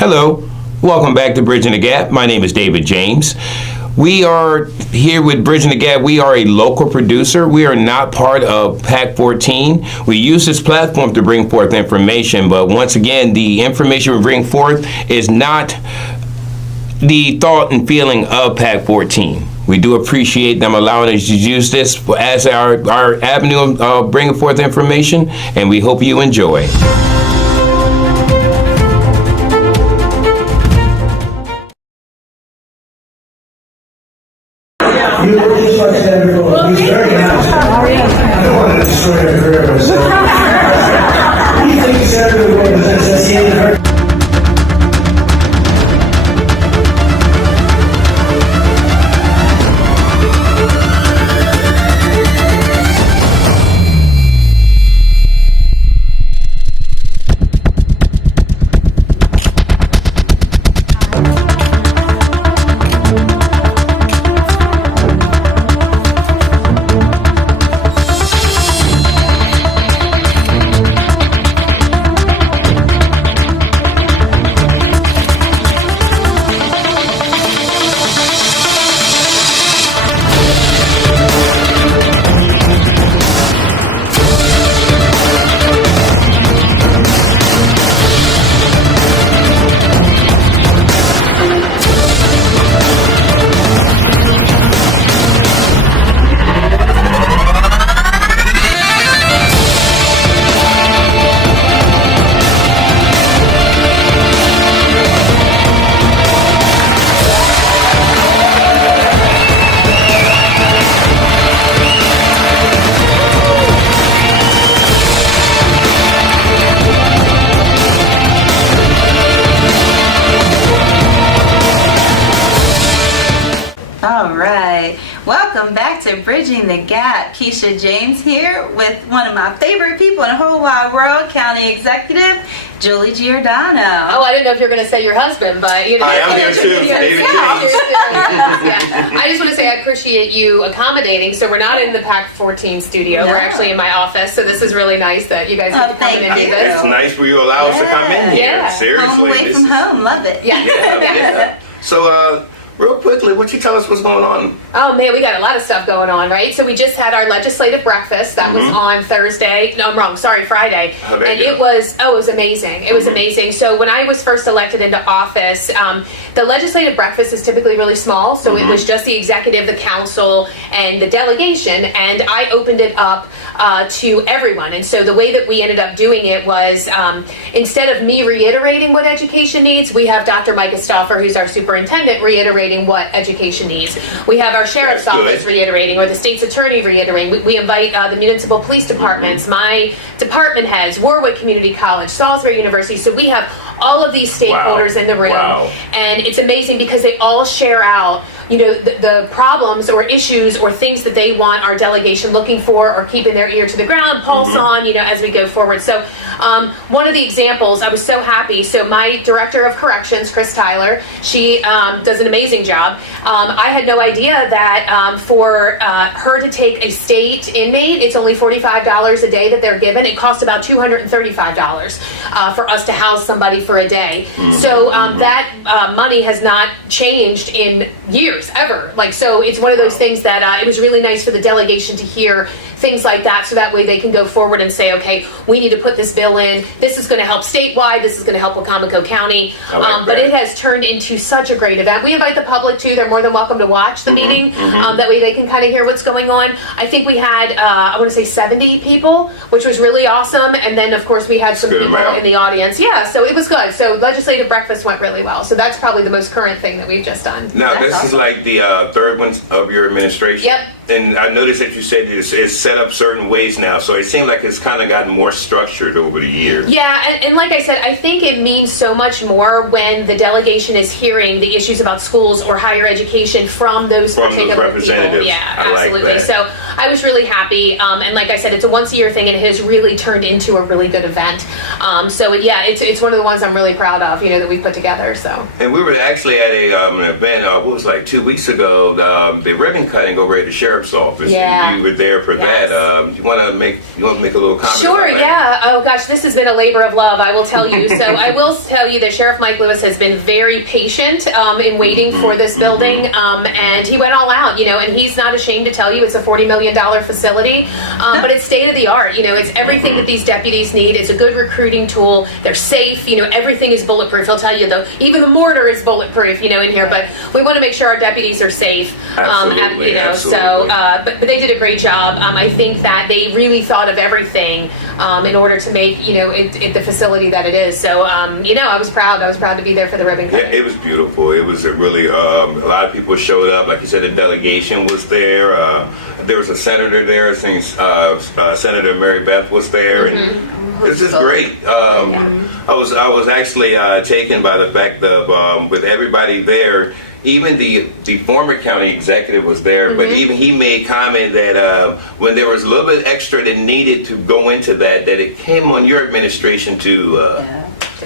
Hello, welcome back to Bridging the Gap. My name is David James. We are here with Bridging the Gap. We are a local producer. We are not part of PAC 14. We use this platform to bring forth information, but once again, the information we bring forth is not the thought and feeling of PAC 14. We do appreciate them allowing us to use this as our avenue of bringing forth information, and we hope you enjoy. You look just like Senator Gold. He's very nice. I don't want to destroy her career myself. You think Senator Gold is the end of her? Welcome back to Bridging the Gap. Keisha James here with one of my favorite people in the whole wide world, County Executive Julie Giordano. Oh, I didn't know if you were going to say your husband, but you know. I am here too, David James. I just want to say I appreciate you accommodating. So we're not in the PAC 14 studio. No. We're actually in my office. So this is really nice that you guys get to come in and do this. It's nice for you allow us to come in here. Yeah. Seriously. Home away from home. Love it. Yeah. So, real quickly, what you tell us what's going on? Oh man, we got a lot of stuff going on, right? So we just had our legislative breakfast. That was on Thursday. No, I'm wrong. Sorry, Friday. And it was amazing. It was amazing. So when I was first elected into office, the legislative breakfast is typically really small. So it was just the executive, the council, and the delegation. And I opened it up to everyone. And so the way that we ended up doing it was instead of me reiterating what education needs, we have Dr. Micah Stauffer, who's our superintendent, reiterating what education needs. We have our sheriff's office reiterating, or the state's attorney reiterating. We invite the municipal police departments, my department heads, Warwick Community College, Salisbury University. So we have all of these stakeholders in the room. And it's amazing because they all share out, you know, the problems or issues or things that they want our delegation looking for or keeping their ear to the ground, pulse on, you know, as we go forward. So one of the examples, I was so happy. So my director of corrections, Chris Tyler, she does an amazing job. I had no idea that for her to take a state inmate, it's only $45 a day that they're given. It costs about $235 for us to house somebody for a day. So that money has not changed in years, ever. Like, so it's one of those things that it was really nice for the delegation to hear things like that, so that way they can go forward and say, okay, we need to put this bill in. This is going to help statewide. This is going to help Wacomico County. But it has turned into such a great event. We invite the public too. They're more than welcome to watch the meeting. That way they can kind of hear what's going on. I think we had, I want to say 70 people, which was really awesome. And then, of course, we had some people in the audience. Yeah, so it was good. So legislative breakfast went really well. So that's probably the most current thing that we've just done. Now, this is like the third one of your administration. Yep. And I noticed that you said it's set up certain ways now, so it seems like it's kind of gotten more structured over the years. Yeah, and like I said, I think it means so much more when the delegation is hearing the issues about schools or higher education from those particular representatives. people. Yeah, I absolutely. Like that. So I was really happy. And like I said, it's a once-a-year thing, and it has really turned into a really good event. So yeah, it's one of the ones I'm really proud of, that we put together. So. And we were actually at an event, what was like 2 weeks ago, the ribbon cutting over at the sheriff's office. Yeah. You were there for that. You want to make a little comment? Sure. Yeah. Oh gosh, this has been a labor of love, I will tell you. So I will tell you that Sheriff Mike Lewis has been very patient in waiting for this building, and he went all out. And he's not ashamed to tell you it's a $40 million facility, but it's state of the art. It's everything that these deputies need. It's a good recruiting tool. They're safe. Everything is bulletproof. He'll tell you though, even the mortar is bulletproof. In here, but we want to make sure our deputies are safe. Absolutely. So, but they did a great job. I think that they really thought of everything in order to make it the facility that it is. So, I was proud. I was proud to be there for the ribbon cutting. Yeah, it was beautiful. It was a really a lot of people showed up. Like you said, the delegation was there. There was a senator there. I think Senator Mary Beth was there, and it was just great. I was actually taken by the fact of with everybody there. Even the former county executive was there, but even he made comment that when there was a little bit extra that needed to go into that it came on your administration to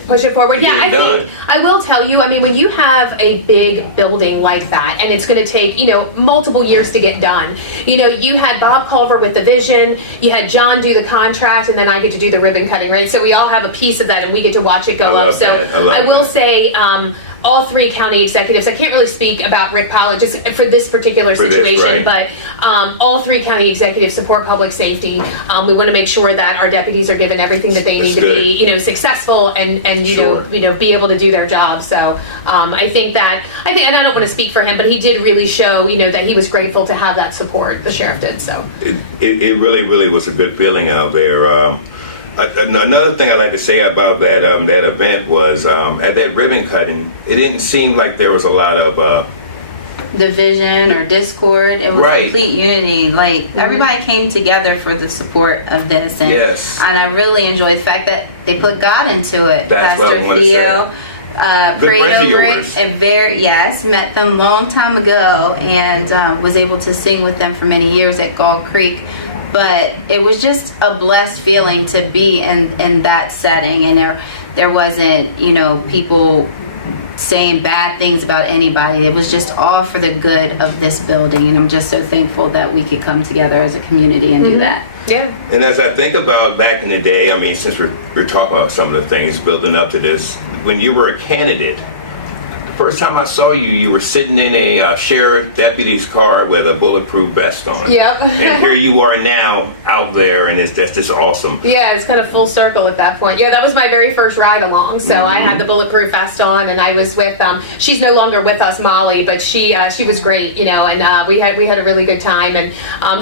push it forward. Yeah, I think I will tell you, when you have a big building like that, and it's going to take, multiple years to get done. You had Bob Culver with the vision, you had John do the contract, and then I get to do the ribbon cutting, right? So we all have a piece of that, and we get to watch it go up. So I will say, all three county executives, I can't really speak about Rick Pollock just for this particular situation, but all three county executives support public safety. We want to make sure that our deputies are given everything that they need to be, successful and be able to do their job. So I think, and I don't want to speak for him, but he did really show, that he was grateful to have that support. The sheriff did. So it really was a good feeling out there. Another thing I'd like to say about that event was at that ribbon cutting, it didn't seem like there was a lot of division or discord. It was complete unity. Like everybody came together for the support of this, and I really enjoyed the fact that they put God into it. That's Pastor what I Theo prayed over it. Met them long time ago, and was able to sing with them for many years at Gall Creek. But it was just a blessed feeling to be in that setting, and there wasn't, people saying bad things about anybody. It was just all for the good of this building, and I'm just so thankful that we could come together as a community and do that. Yeah. And as I think about back in the day, since we're talking about some of the things building up to this, when you were a candidate, first time I saw you, you were sitting in a sheriff deputy's car with a bulletproof vest on. Yep. And here you are now out there, and that's just awesome. Yeah, it's kind of full circle at that point. Yeah, that was my very first ride along. So I had the bulletproof vest on, and I was with she's no longer with us, Molly, but she was great, and we had a really good time. And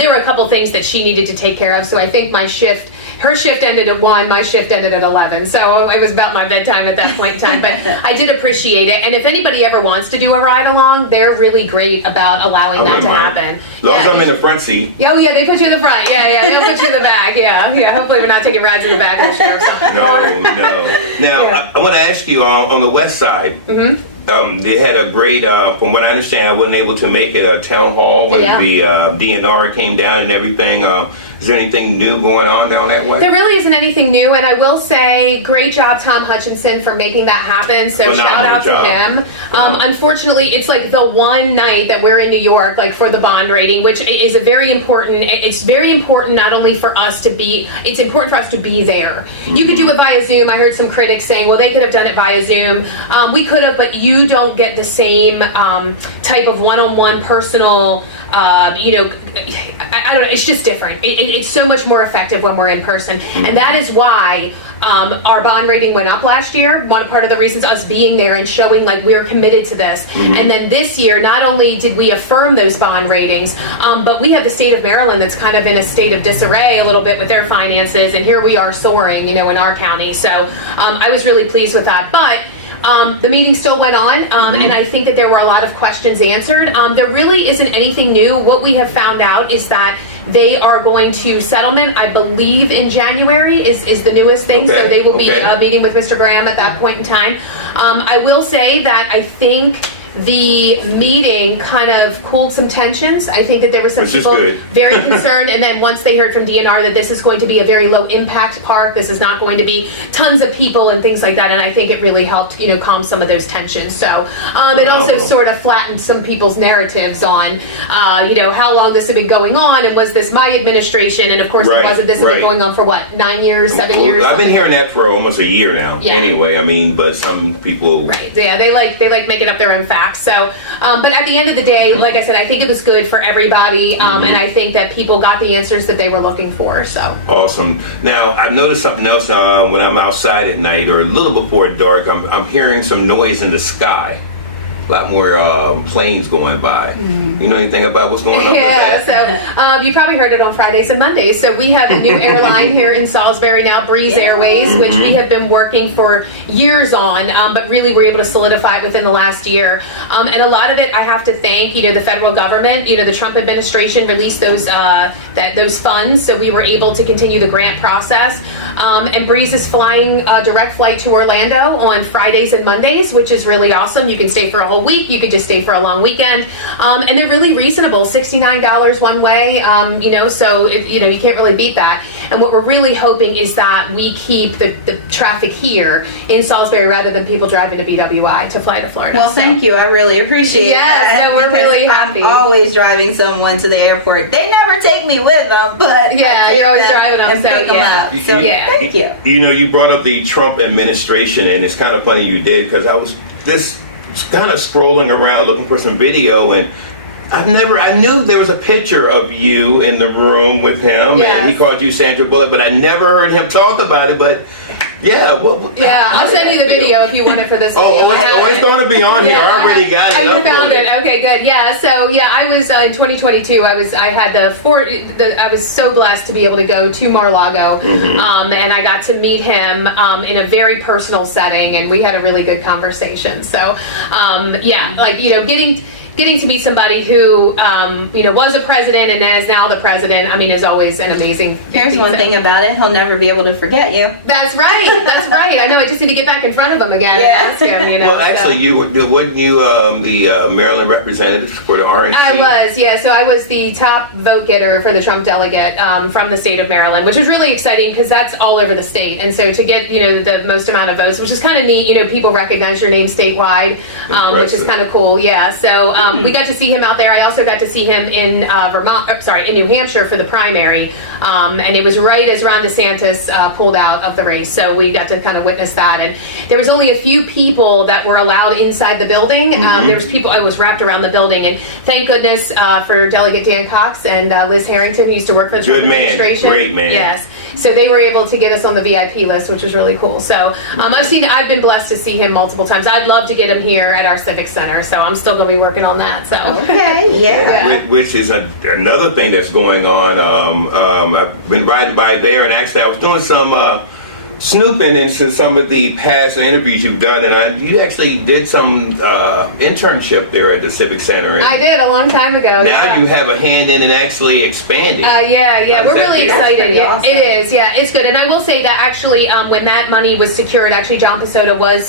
there were a couple things that she needed to take care of. So I think her shift ended at 1, my shift ended at 11. So it was about my bedtime at that point in time. But I did appreciate it. And if anybody ever wants to do a ride along, they're really great about allowing that to happen. As long as I'm in the front seat. Oh, yeah, they put you in the front. Yeah, they'll put you in the back. Yeah. Hopefully we're not taking rides in the back of the sheriff's office. No. Now, I want to ask you on the west side. They had a great, from what I understand, I wasn't able to make it, a town hall when the DNR came down and everything. Is there anything new going on down that way? There really isn't anything new, and I will say, great job, Tom Hutchinson, for making that happen. So shout out to him. Unfortunately, it's like the one night that we're in New York, like for the bond rating, which is very important. It's very important not only for us to be, it's important for us to be there. You could do it via Zoom. I heard some critics saying, well, they could have done it via Zoom. We could have, but you don't get the same type of one-on-one personal, I don't know, it's just different. It's so much more effective when we're in person. And that is why our bond rating went up last year. One part of the reasons us being there and showing like we're committed to this. And then this year, not only did we affirm those bond ratings, but we have the state of Maryland that's kind of in a state of disarray a little bit with their finances. And here we are soaring, in our county. So I was really pleased with that. But the meeting still went on, and I think that there were a lot of questions answered. There really isn't anything new. What we have found out is that they are going to settlement, I believe, in January is the newest thing. So they will be meeting with Mr. Graham at that point in time. I will say that I think the meeting kind of cooled some tensions. I think that there were some Which is people good. very concerned, and then once they heard from DNR that this is going to be a very low impact park, this is not going to be tons of people and things like that, and I think it really helped, calm some of those tensions. So it also sort of flattened some people's narratives on, how long this had been going on, and was this my administration? And of course, it wasn't. This had been going on for what, 9 years, 7 years? I've been hearing that for almost a year now. Yeah. Anyway, I mean, but some people. Right. Yeah, they like making up their own facts. So, but at the end of the day, like I said, I think it was good for everybody, and I think that people got the answers that they were looking for. So Awesome. Now, I've noticed something else when I'm outside at night or a little before dark. I'm hearing some noise in the sky. A lot more planes going by. You know anything about what's going on with that? Yeah, so you probably heard it on Fridays and Mondays. So we have a new airline here in Salisbury now, Breeze Airways, which we have been working for years on, but really were able to solidify it within the last year. And a lot of it, I have to thank, the federal government. The Trump administration released those funds, so we were able to continue the grant process. And Breeze is flying a direct flight to Orlando on Fridays and Mondays, which is really awesome. You can stay for a whole week. You could just stay for a long weekend. And they're really reasonable, $69 one way, so you can't really beat that. And what we're really hoping is that we keep the traffic here in Salisbury rather than people driving to BWI to fly to Florida. Well, thank you. I really appreciate that. Yes, no, we're really happy. I'm always driving someone to the airport. They never take me with them, but yeah, you're always driving them, and pick them up. So yeah. Thank you. You brought up the Trump administration, and it's kind of funny you did, because I was kind of scrolling around looking for some video, and I knew there was a picture of you in the room with him, and he called you Sandra Bullock, but I never heard him talk about it. But yeah, I'll send you the video if you want it for this. It's going to be on here. I already got it. You found it. Okay, good. Yeah. So I was in 2022. I was so blessed to be able to go to Mar-a-Lago, and I got to meet him in a very personal setting, and we had a really good conversation. So getting to meet somebody who, was a president and is now the president, is always an amazing Here's one thing about it. He'll never be able to forget you. That's right. That's right. I know. I just need to get back in front of him again and ask him, Well, actually, wasn't you the Maryland representative for the RNC? I was, yeah. So I was the top vote getter for the Trump delegate from the state of Maryland, which was really exciting because that's all over the state. And so to get, the most amount of votes, which is kind of neat, people recognize your name statewide, which is kind of cool. Yeah. So we got to see him out there. I also got to see him in in New Hampshire for the primary, and it was right as Ron DeSantis pulled out of the race. So we got to kind of witness that. And there was only a few people that were allowed inside the building. There was people. I was wrapped around the building, and thank goodness for Delegate Dan Cox and Liz Harrington, who used to work for the Trump administration. Great man. Yes. So they were able to get us on the VIP list, which was really cool. So I've been blessed to see him multiple times. I'd love to get him here at our Civic Center. So I'm still going to be working on that. So okay, yeah. Which is another thing that's going on. I've been riding by there, and actually I was doing some snooping into some of the past interviews you've done, and you actually did some internship there at the Civic Center. I did a long time ago. Now you have a hand in and actually expanding. We're really excited. Yeah, awesome. it is. Yeah, it's good. And I will say that actually, when that money was secured, actually John Pessota was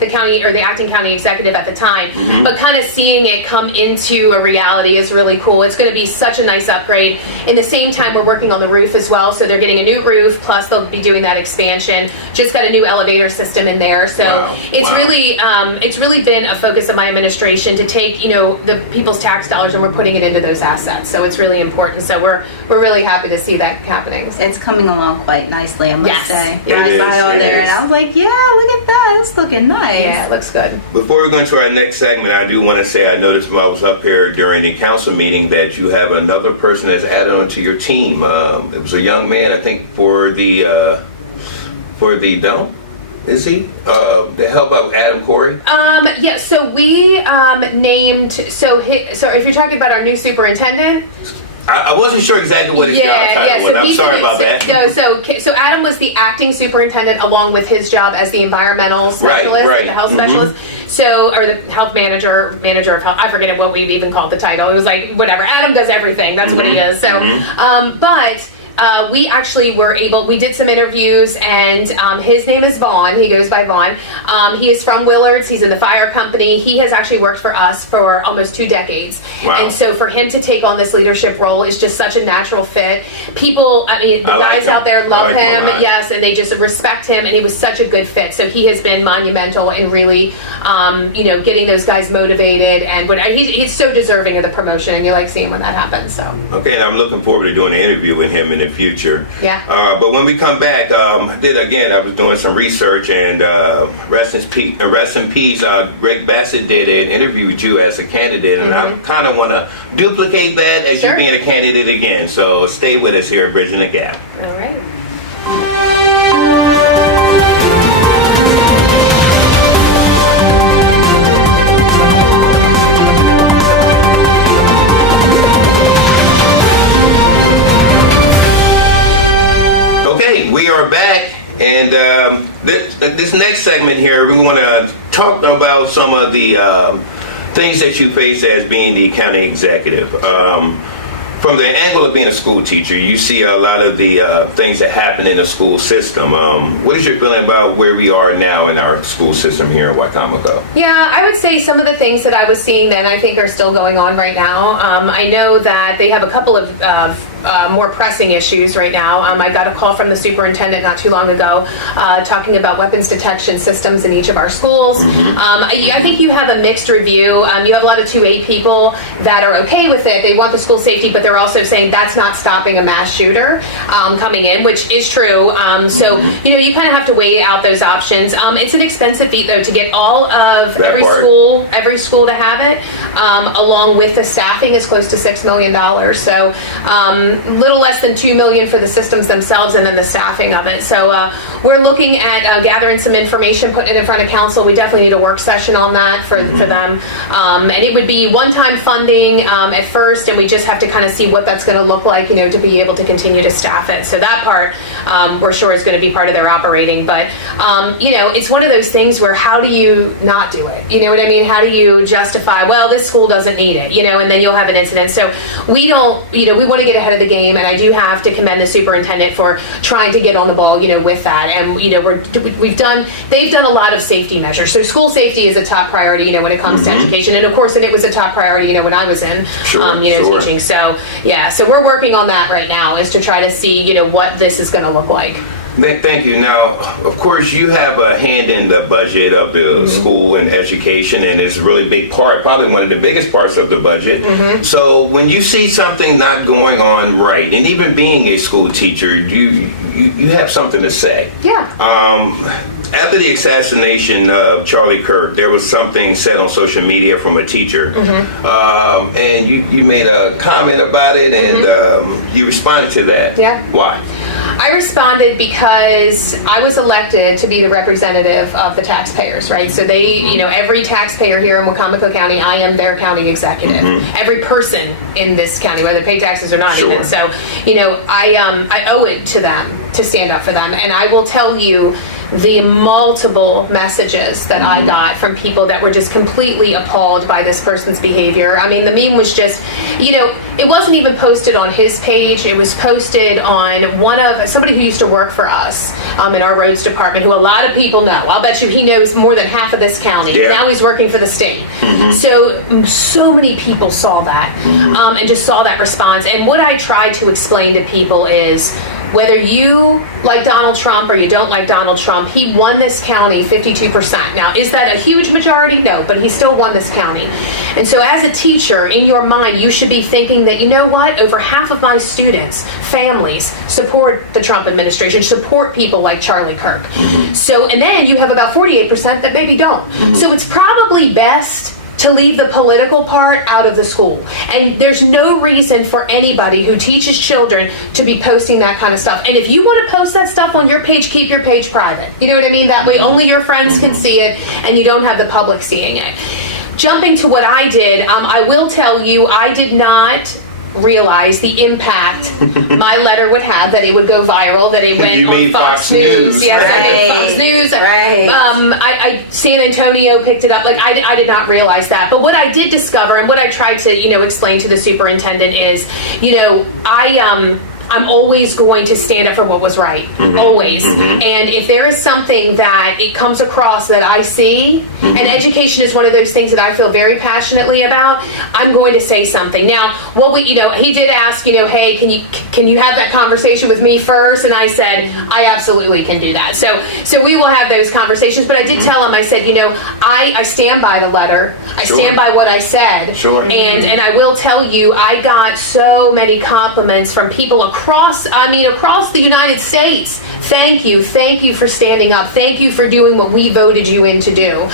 the county or the acting county executive at the time. But kind of seeing it come into a reality is really cool. It's going to be such a nice upgrade. In the same time, we're working on the roof as well. So they're getting a new roof, plus they'll be doing that expansion. Just got a new elevator system in there, so it's really been a focus of my administration to take the people's tax dollars and we're putting it into those assets. So it's really important. So we're really happy to see that happening. It's coming along quite nicely, I must say. It By all is. there, and I was like, yeah, look at that. It's looking nice. Yeah, it looks good. Before we go into our next segment, I do want to say I noticed when I was up here during the council meeting that you have another person that's added onto your team. It was a young man, I think, for the Dome. Is he? To help out Adam Corey? Yeah, so we named, so if you're talking about our new superintendent. I wasn't sure exactly what his job title was. I'm sorry about that. No, so Adam was the acting superintendent along with his job as the environmental specialist, the health specialist. So, or the health manager of health. I forget what we've even called the title. It was like, whatever. Adam does everything. That's what he is. So, but we actually we did some interviews, and his name is Vaughn. He goes by Vaughn. He is from Willards. He's in the fire company. He has actually worked for us for almost 2 decades. Wow. And so for him to take on this leadership role is just such a natural fit. People, the guys out there love him, yes, and they just respect him, and he was such a good fit. So he has been monumental in really, getting those guys motivated, and he's so deserving of the promotion, and you like seeing when that happens. So. Okay, and I'm looking forward to doing an interview with him in the future. Yeah. But when we come back, I was doing some research, and rest in peace, Greg Bassett did an interview with you as a candidate, and I kind of want to duplicate that as you being a candidate again. So stay with us here at Bridging the Gap. All right. We are back, and this next segment here, we want to talk about some of the things that you face as being the county executive. From the angle of being a school teacher, you see a lot of the things that happen in the school system. What is your feeling about where we are now in our school system here in Wicomico? Yeah, I would say some of the things that I was seeing then I think are still going on right now. I know that they have a couple of more pressing issues right now. I got a call from the superintendent not too long ago talking about weapons detection systems in each of our schools. I think you have a mixed review. You have a lot of 2A people that are okay with it. They want the school safety, but they're also saying that's not stopping a mass shooter coming in, which is true. So, you kind of have to weigh out those options. It's an expensive feat, though, to get all of every school to have it, along with the staffing is close to $6 million. So, little less than $2 million for the systems themselves, and then the staffing of it. So we're looking at gathering some information, putting it in front of council. We definitely need a work session on that for them, and it would be one-time funding at first, and we just have to kind of see what that's going to look like, to be able to continue to staff it. So that part we're sure is going to be part of their operating. But it's one of those things where how do you not do it? You know what I mean? How do you justify? Well, this school doesn't need it, and then you'll have an incident. So we don't, we want to get ahead of the game, and I do have to commend the superintendent for trying to get on the ball, with that. And they've done a lot of safety measures. So school safety is a top priority, when it comes to education, and of course, and it was a top priority, when I was in, teaching. So yeah, so we're working on that right now, is to try to see, what this is going to look like. Thank you. Now, of course, you have a hand in the budget of the school and education, and it's a really big part, probably one of the biggest parts of the budget. So when you see something not going on right, and even being a school teacher, you have something to say. Yeah. After the assassination of Charlie Kirk, there was something said on social media from a teacher, and you made a comment about it, and you responded to that. Yeah. Why? I responded because I was elected to be the representative of the taxpayers, right? So they, every taxpayer here in Wicomico County, I am their county executive. Every person in this county, whether they pay taxes or not even. So, I owe it to them to stand up for them. And I will tell you, the multiple messages that I got from people that were just completely appalled by this person's behavior. I mean, the meme was just, it wasn't even posted on his page. It was posted on somebody who used to work for us in our roads department, who a lot of people know. I'll bet you he knows more than half of this county. Yeah. Now he's working for the state. So many people saw that and just saw that response. And what I try to explain to people is, whether you like Donald Trump or you don't like Donald Trump, he won this county 52%. Now, is that a huge majority? No, but he still won this county. And so as a teacher, in your mind, you should be thinking that, over half of my students, families, support the Trump administration, support people like Charlie Kirk. So, and then you have about 48% that maybe don't. So it's probably best to leave the political part out of the school. And there's no reason for anybody who teaches children to be posting that kind of stuff. And if you want to post that stuff on your page, keep your page private. You know what I mean? That way only your friends can see it, and you don't have the public seeing it. Jumping to what I did, I will tell you, I did not realize the impact my letter would have, that it would go viral, that it went on Fox News. Yes, I made Fox News. Right. San Antonio picked it up. I did not realize that. But what I did discover, and what I tried to, explain to the superintendent is, I'm always going to stand up for what was right. Always. And if there is something that it comes across that I see, and education is one of those things that I feel very passionately about, I'm going to say something. Now, he did ask, hey, can you have that conversation with me first? And I said, I absolutely can do that. So we will have those conversations. But I did tell him, I said, I stand by the letter. I stand by what I said. Sure. And I will tell you, I got so many compliments from people across the United States. Thank you for standing up. Thank you for doing what we voted you in to do.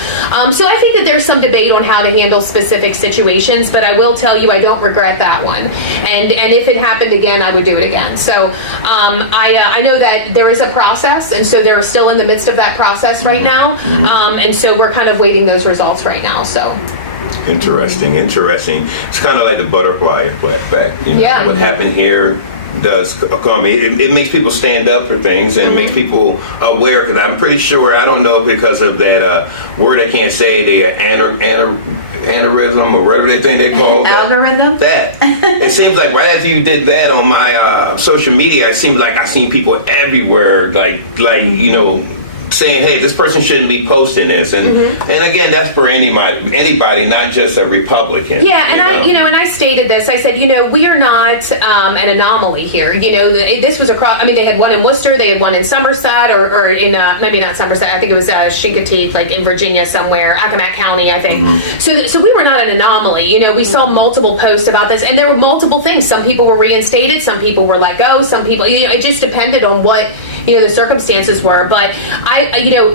So I think that there's some debate on how to handle specific situations, but I will tell you, I don't regret that one. And if it happened again, I would do it again. So I know that there is a process, and so they're still in the midst of that process right now. And so we're kind of waiting those results right now. So. Interesting. It's kind of like the butterfly effect. What happened here does come. It makes people stand up for things and makes people aware. Because I'm pretty sure, I don't know, because of that word I can't say, the aneurysm or whatever they think they call algorithm. That it seems like right after you did that on my social media, it seems like I seen people everywhere, like saying, hey, this person shouldn't be posting this, and again, that's for anybody, not just a Republican. Yeah, and I stated this. I said, we are not an anomaly here. This was across. I mean, they had one in Worcester, they had one in Somerset, or in maybe not Somerset. I think it was Chincoteague, like in Virginia somewhere, Accomack County, I think. So we were not an anomaly. We saw multiple posts about this, and there were multiple things. Some people were reinstated, some people were let go, some people. It just depended on what the circumstances were. But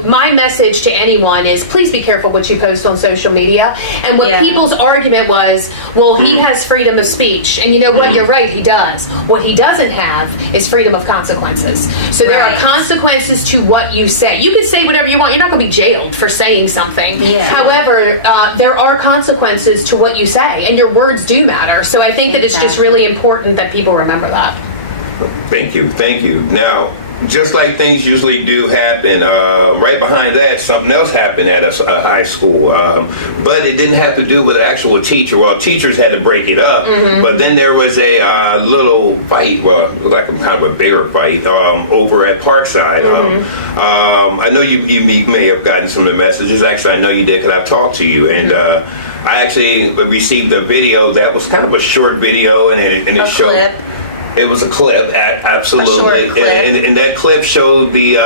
my message to anyone is, please be careful what you post on social media. And what people's argument was, well, he has freedom of speech. And you know what? You're right, he does. What he doesn't have is freedom of consequences. So there are consequences to what you say. You can say whatever you want. You're not going to be jailed for saying something. Yeah. However, there are consequences to what you say, and your words do matter. So I think that it's just really important that people remember that. Thank you. Now, just like things usually do happen, right behind that, something else happened at a high school. But it didn't have to do with an actual teacher. Well, teachers had to break it up. But then there was a little fight, well, it was like a kind of a bigger fight, over at Parkside. I know you may have gotten some of the messages. Actually, I know you did, because I've talked to you. And I actually received a video that was kind of a short video, and it showed... Clip. It was a clip, absolutely. A short clip. And that clip showed the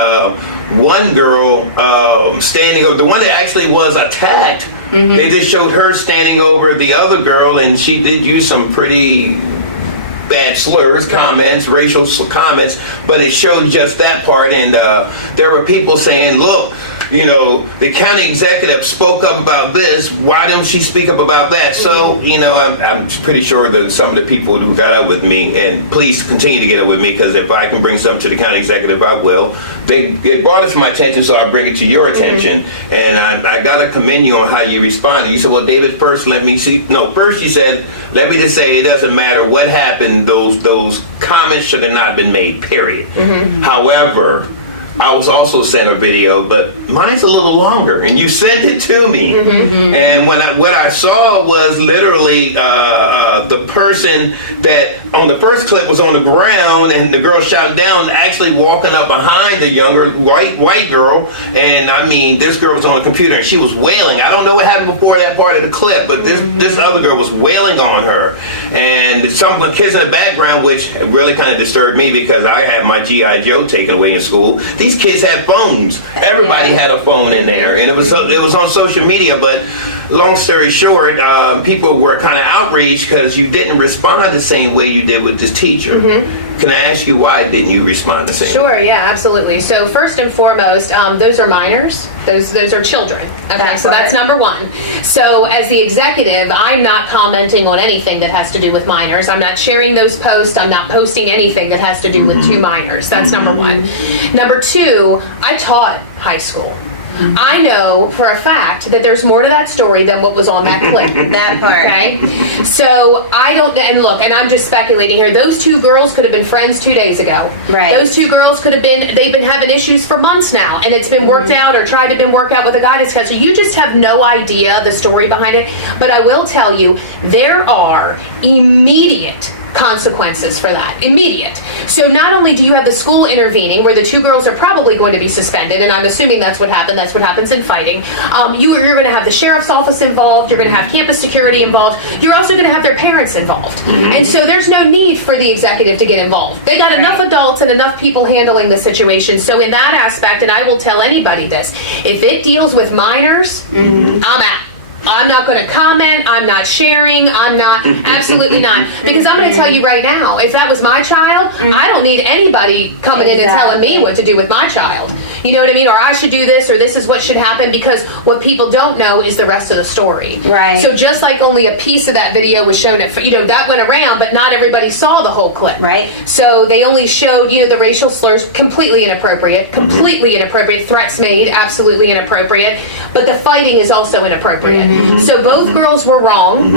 one girl standing over, the one that actually was attacked. They just showed her standing over the other girl, and she did use some pretty bad slurs, comments, racial comments, but it showed just that part. And there were people saying, look, the county executive spoke up about this. Why don't she speak up about that? So, I'm pretty sure that some of the people who got up with me, and please continue to get up with me, because if I can bring something to the county executive, I will. They brought it to my attention, so I bring it to your attention. And I got to commend you on how you responded. You said, well, David, first let me see. No, first you said, let me just say, it doesn't matter what happened. Those comments should have not been made, period. However, I was also sent a video, but mine's a little longer, and you sent it to me. And what I saw was literally the person that on the first clip was on the ground, and the girl shot down, actually walking up behind the younger white girl. And I mean, this girl was on the computer, and she was wailing. I don't know what happened before that part of the clip, but this other girl was wailing on her. And some kids in the background, which really kind of disturbed me, because I had my G.I. Joe taken away in school. These kids had phones. Everybody had a phone in there, and it was on social media. But long story short, people were kind of outraged because you didn't respond the same way you did with this teacher. Can I ask you, why didn't you respond the same way? Sure, yeah, absolutely. So first and foremost, those are minors. Those are children. Okay, so that's number one. So as the executive, I'm not commenting on anything that has to do with minors. I'm not sharing those posts. I'm not posting anything that has to do with two minors. That's number one. Number two, I taught high school. I know for a fact that there's more to that story than what was on that clip. That part. Okay? So I don't, and look, and I'm just speculating here, those two girls could have been friends 2 days ago. Right. Those two girls could have been, they've been having issues for months now, and it's been worked out or tried to been worked out with a guidance counselor. You just have no idea the story behind it. But I will tell you, there are immediate consequences for that, immediate. So not only do you have the school intervening, where the two girls are probably going to be suspended, and I'm assuming that's what happened, that's what happens in fighting, you're going to have the sheriff's office involved, you're going to have campus security involved, you're also going to have their parents involved. And so there's no need for the executive to get involved. They got enough adults and enough people handling the situation. So in that aspect, and I will tell anybody this, if it deals with minors, I'm out. I'm not going to comment. I'm not sharing. I'm not. Absolutely not. Because I'm going to tell you right now, if that was my child, I don't need anybody coming in and telling me what to do with my child. You know what I mean? Or I should do this, or this is what should happen, because what people don't know is the rest of the story. Right. So just like only a piece of that video was shown, that went around, but not everybody saw the whole clip. Right. So they only showed, the racial slurs, completely inappropriate, threats made, absolutely inappropriate, but the fighting is also inappropriate. So both girls were wrong.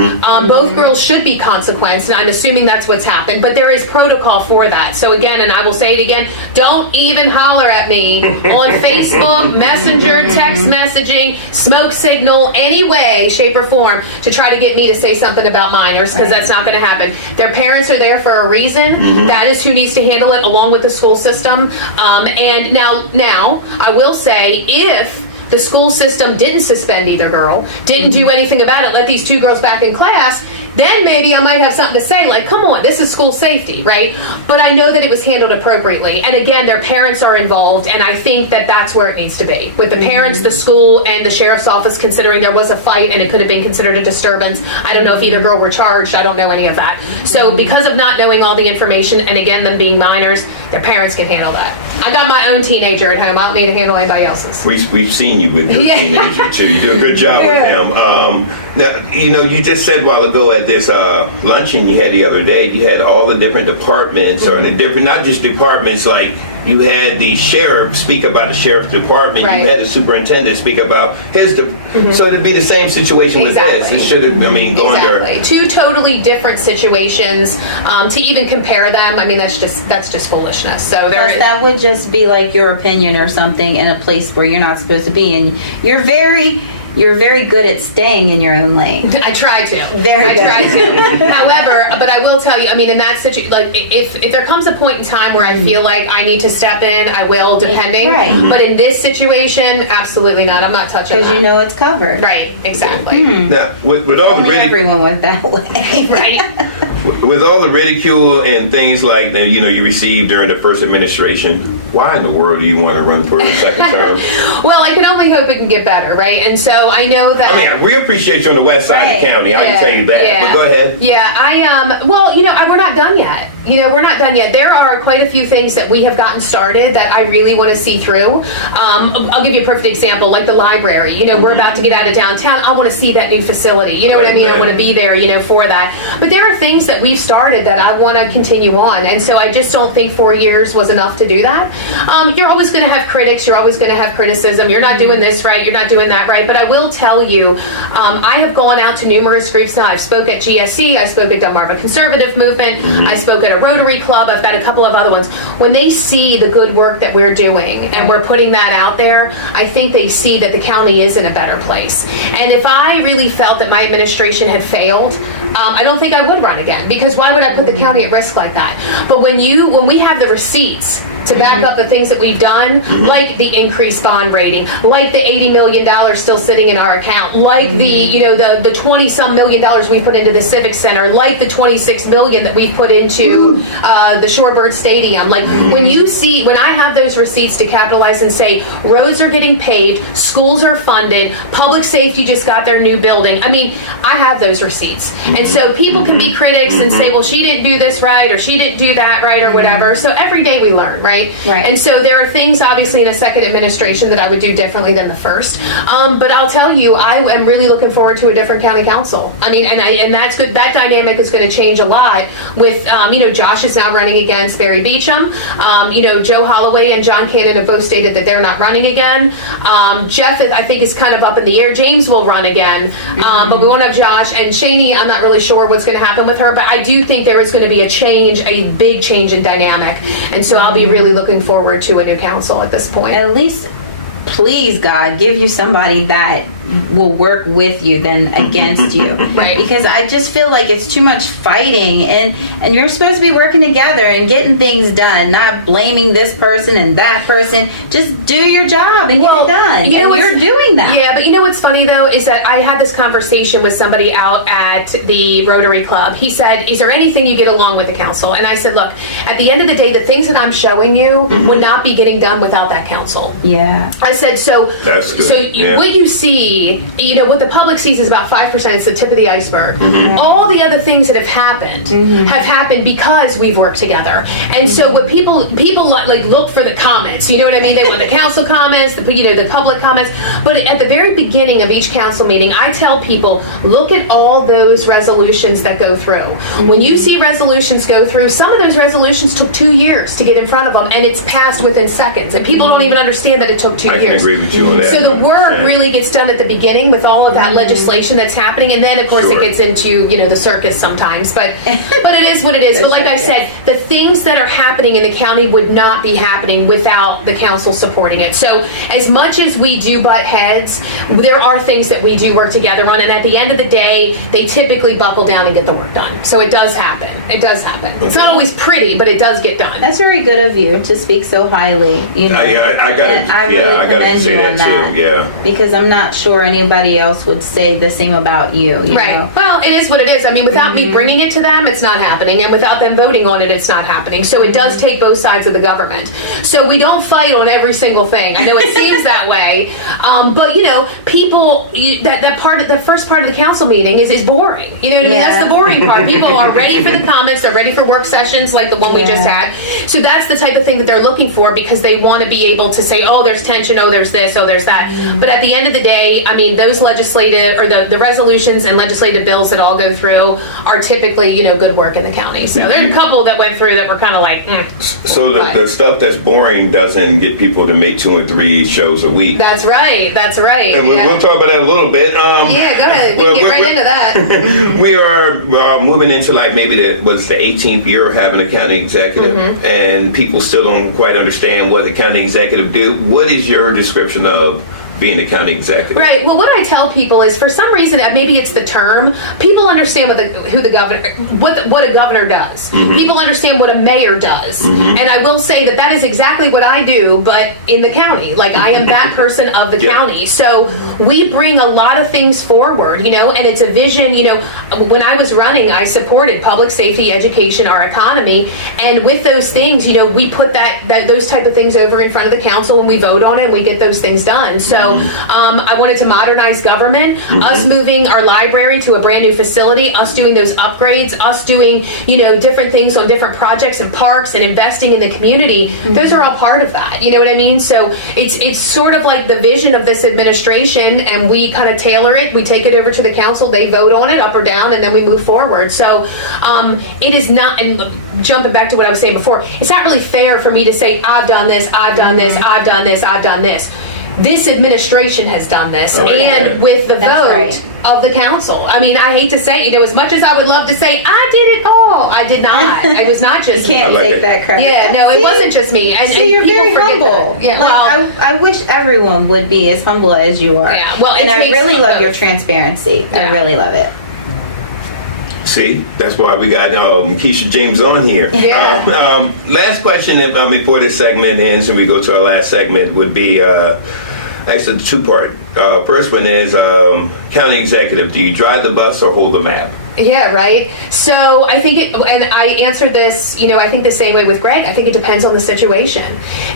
Both girls should be consequenced, and I'm assuming that's what's happened, but there is protocol for that. So again, and I will say it again, don't even holler at me on Facebook, Messenger, text messaging, smoke signal, any way, shape, or form to try to get me to say something about minors, because that's not going to happen. Their parents are there for a reason. That is who needs to handle it, along with the school system. And now, I will say, if the school system didn't suspend either girl, didn't do anything about it, let these two girls back in class, then maybe I might have something to say, like, come on, this is school safety, right? But I know that it was handled appropriately. And again, their parents are involved, and I think that that's where it needs to be. With the parents, the school, and the sheriff's office, considering there was a fight and it could have been considered a disturbance. I don't know if either girl were charged. I don't know any of that. So because of not knowing all the information, and again, them being minors, their parents can handle that. I got my own teenager at home. I don't need to handle anybody else's. We've seen you with your teenager, too. You do a good job with him. Now, you just said a while ago at this luncheon you had the other day, you had all the different departments, or the different, not just departments, like you had the sheriff speak about the sheriff's department, you had the superintendent speak about his so it'd be the same situation with this. It should have, go under. Two totally different situations. To even compare them, that's just foolishness. So that would just be like your opinion or something in a place where you're not supposed to be, and you're very good at staying in your own lane. I try to. I try to. However, but I will tell you, in that situation, like if there comes a point in time where I feel like I need to step in, I will, depending. Right. But in this situation, absolutely not. I'm not touching that. Because it's covered. Right. Exactly. Now, with all the everyone went that way. Right. With all the ridicule and things like that, you received during the first administration, why in the world do you want to run for a second term? Well, I can only hope it can get better, right? And so I know that. We appreciate you on the west side of the county. I can tell you that. Yeah. But go ahead. Yeah, we're not done yet. We're not done yet. There are quite a few things that we have gotten started that I really want to see through. I'll give you a perfect example, like the library. We're about to get out of downtown. I want to see that new facility. You know what I mean? I want to be there, for that. But there are things that we've started that I want to continue on. And so I just don't think 4 years was enough to do that. You're always going to have critics. You're always going to have criticism. You're not doing this right. You're not doing that right. But I will tell you, I have gone out to numerous groups now. I've spoke at GSC. I spoke at Delmarva Conservative Movement. I spoke at a Rotary Club. I've got a couple of other ones. When they see the good work that we're doing and we're putting that out there, I think they see that the county is in a better place. And if I really felt that my administration had failed, I don't think I would run again, because why would I put the county at risk like that? But when we have the receipts to back up the things that we've done, like the increased bond rating, like the $80 million still sitting in our account, like the 20-some million dollars we put into the Civic Center, like the $26 million that we put into the Shorebird Stadium. Like when I have those receipts to capitalize and say roads are getting paved, schools are funded, public safety just got their new building. I have those receipts. And so people can be critics and say, well, she didn't do this right, or she didn't do that right, or whatever. So every day we learn, right? And so there are things, obviously, in a second administration that I would do differently than the first. But I'll tell you, I am really looking forward to a different county council. And that's good. That dynamic is going to change a lot with, Josh is now running against Barry Beecham. Joe Holloway and John Cannon have both stated that they're not running again. Jeff, I think, is kind of up in the air. James will run again. But we won't have Josh. And Shani, I'm not really sure what's going to happen with her, but I do think there is going to be a big change in dynamic. And so I'll be really looking forward to a new council at this point. At least please, God, give you somebody that will work with you than against you. Right. Because I just feel like it's too much fighting, and you're supposed to be working together and getting things done, not blaming this person and that person. Just do your job and get it done. You know, and you're doing that. Yeah, but you know what's funny though is that I had this conversation with somebody out at the Rotary Club. He said, "Is there anything you get along with the council?" And I said, "Look, at the end of the day, the things that I'm showing you would not be getting done without that council." Yeah. I said, so That's good. so Yeah. what you see, you know, what the public sees is about 5%. It's the tip of the iceberg. All the other things that have happened because we've worked together. And so what people like look for the comments. You know what I mean? They want the council comments, the public comments. But at the very beginning of each council meeting, I tell people, look at all those resolutions that go through. When you see resolutions go through, some of those resolutions took 2 years to get in front of them, and it's passed within seconds. And people don't even understand that it took 2 years. I can agree with you on that. So the work really gets done at the beginning with all of that legislation that's happening, and then of course Sure. it gets into the circus sometimes. But it is what it is. But like I said, the things that are happening in the county would not be happening without the council supporting it. So as much as we do butt heads, there are things that we do work together on, and at the end of the day, they typically buckle down and get the work done. So it does happen. It does happen. It's not always pretty, but it does get done. That's very good of you to speak so highly. You know, I got and I to. really Yeah, I got to commend say you that on that. too. Yeah. Because I'm not sure anybody else would say the same about you. You Right. know? Well, it is what it is. I mean, without me bringing it to them, it's not happening. And without them voting on it, it's not happening. So it does take both sides of the government. So we don't fight on every single thing. I know it seems that way. But, people, that part of the first part of the council meeting is boring. You know what I mean? Yeah. That's the boring part. People are ready for the comments. They're ready for work sessions like the one we just had. So that's the type of thing that they're looking for, because they want to be able to say, oh, there's tension, oh, there's this, oh, there's that. But at the end of the day, I mean, those legislative or the resolutions and legislative bills that all go through are typically, good work in the county. So there are a couple that went through that were kind of like, So the stuff that's boring doesn't get people to make 2 and 3 shows a week. That's right. That's right. And we'll talk about that a little bit. Yeah, go ahead. We can get right into that. We are moving into maybe the 18th year of having a county executive, and people still don't quite understand what the county executive do. What is your description of being a county executive? Right. Well, what I tell people is, for some reason, maybe it's the term. People understand what a governor does. People understand what a mayor does, and I will say that is exactly what I do, but in the county. Like, I am that person of the county. So we bring a lot of things forward, and it's a vision. When I was running, I supported public safety, education, our economy, and with those things, we put those type of things over in front of the council, and we vote on it, and we get those things done. So I wanted to modernize government, us moving our library to a brand new facility, us doing those upgrades, us doing, different things on different projects and parks and investing in the community. Those are all part of that. You know what I mean? So it's sort of like the vision of this administration, and we kind of tailor it. We take it over to the council. They vote on it up or down, and then we move forward. So it is not, and jumping back to what I was saying before, it's not really fair for me to say, I've done this, I've done this, I've done this, I've done this. This administration has done this, and with the vote of the council. I mean, I hate to say, as much as I would love to say, I did it all, I did not. It was not just me. Can't take that credit. Yeah, no, it wasn't just me. And you're people very forget humble. that. Yeah, well, I wish everyone would be as humble as you are. Yeah, well, and I really love your transparency. Yeah. I really love it. See, that's why we got Keisha James on here. Yeah. Last question before this segment ends, and we go to our last segment, would be actually 2-part. First one is county executive. Do you drive the bus or hold the map? Yeah, right. So I think and I answered this, I think the same way with Greg. I think it depends on the situation.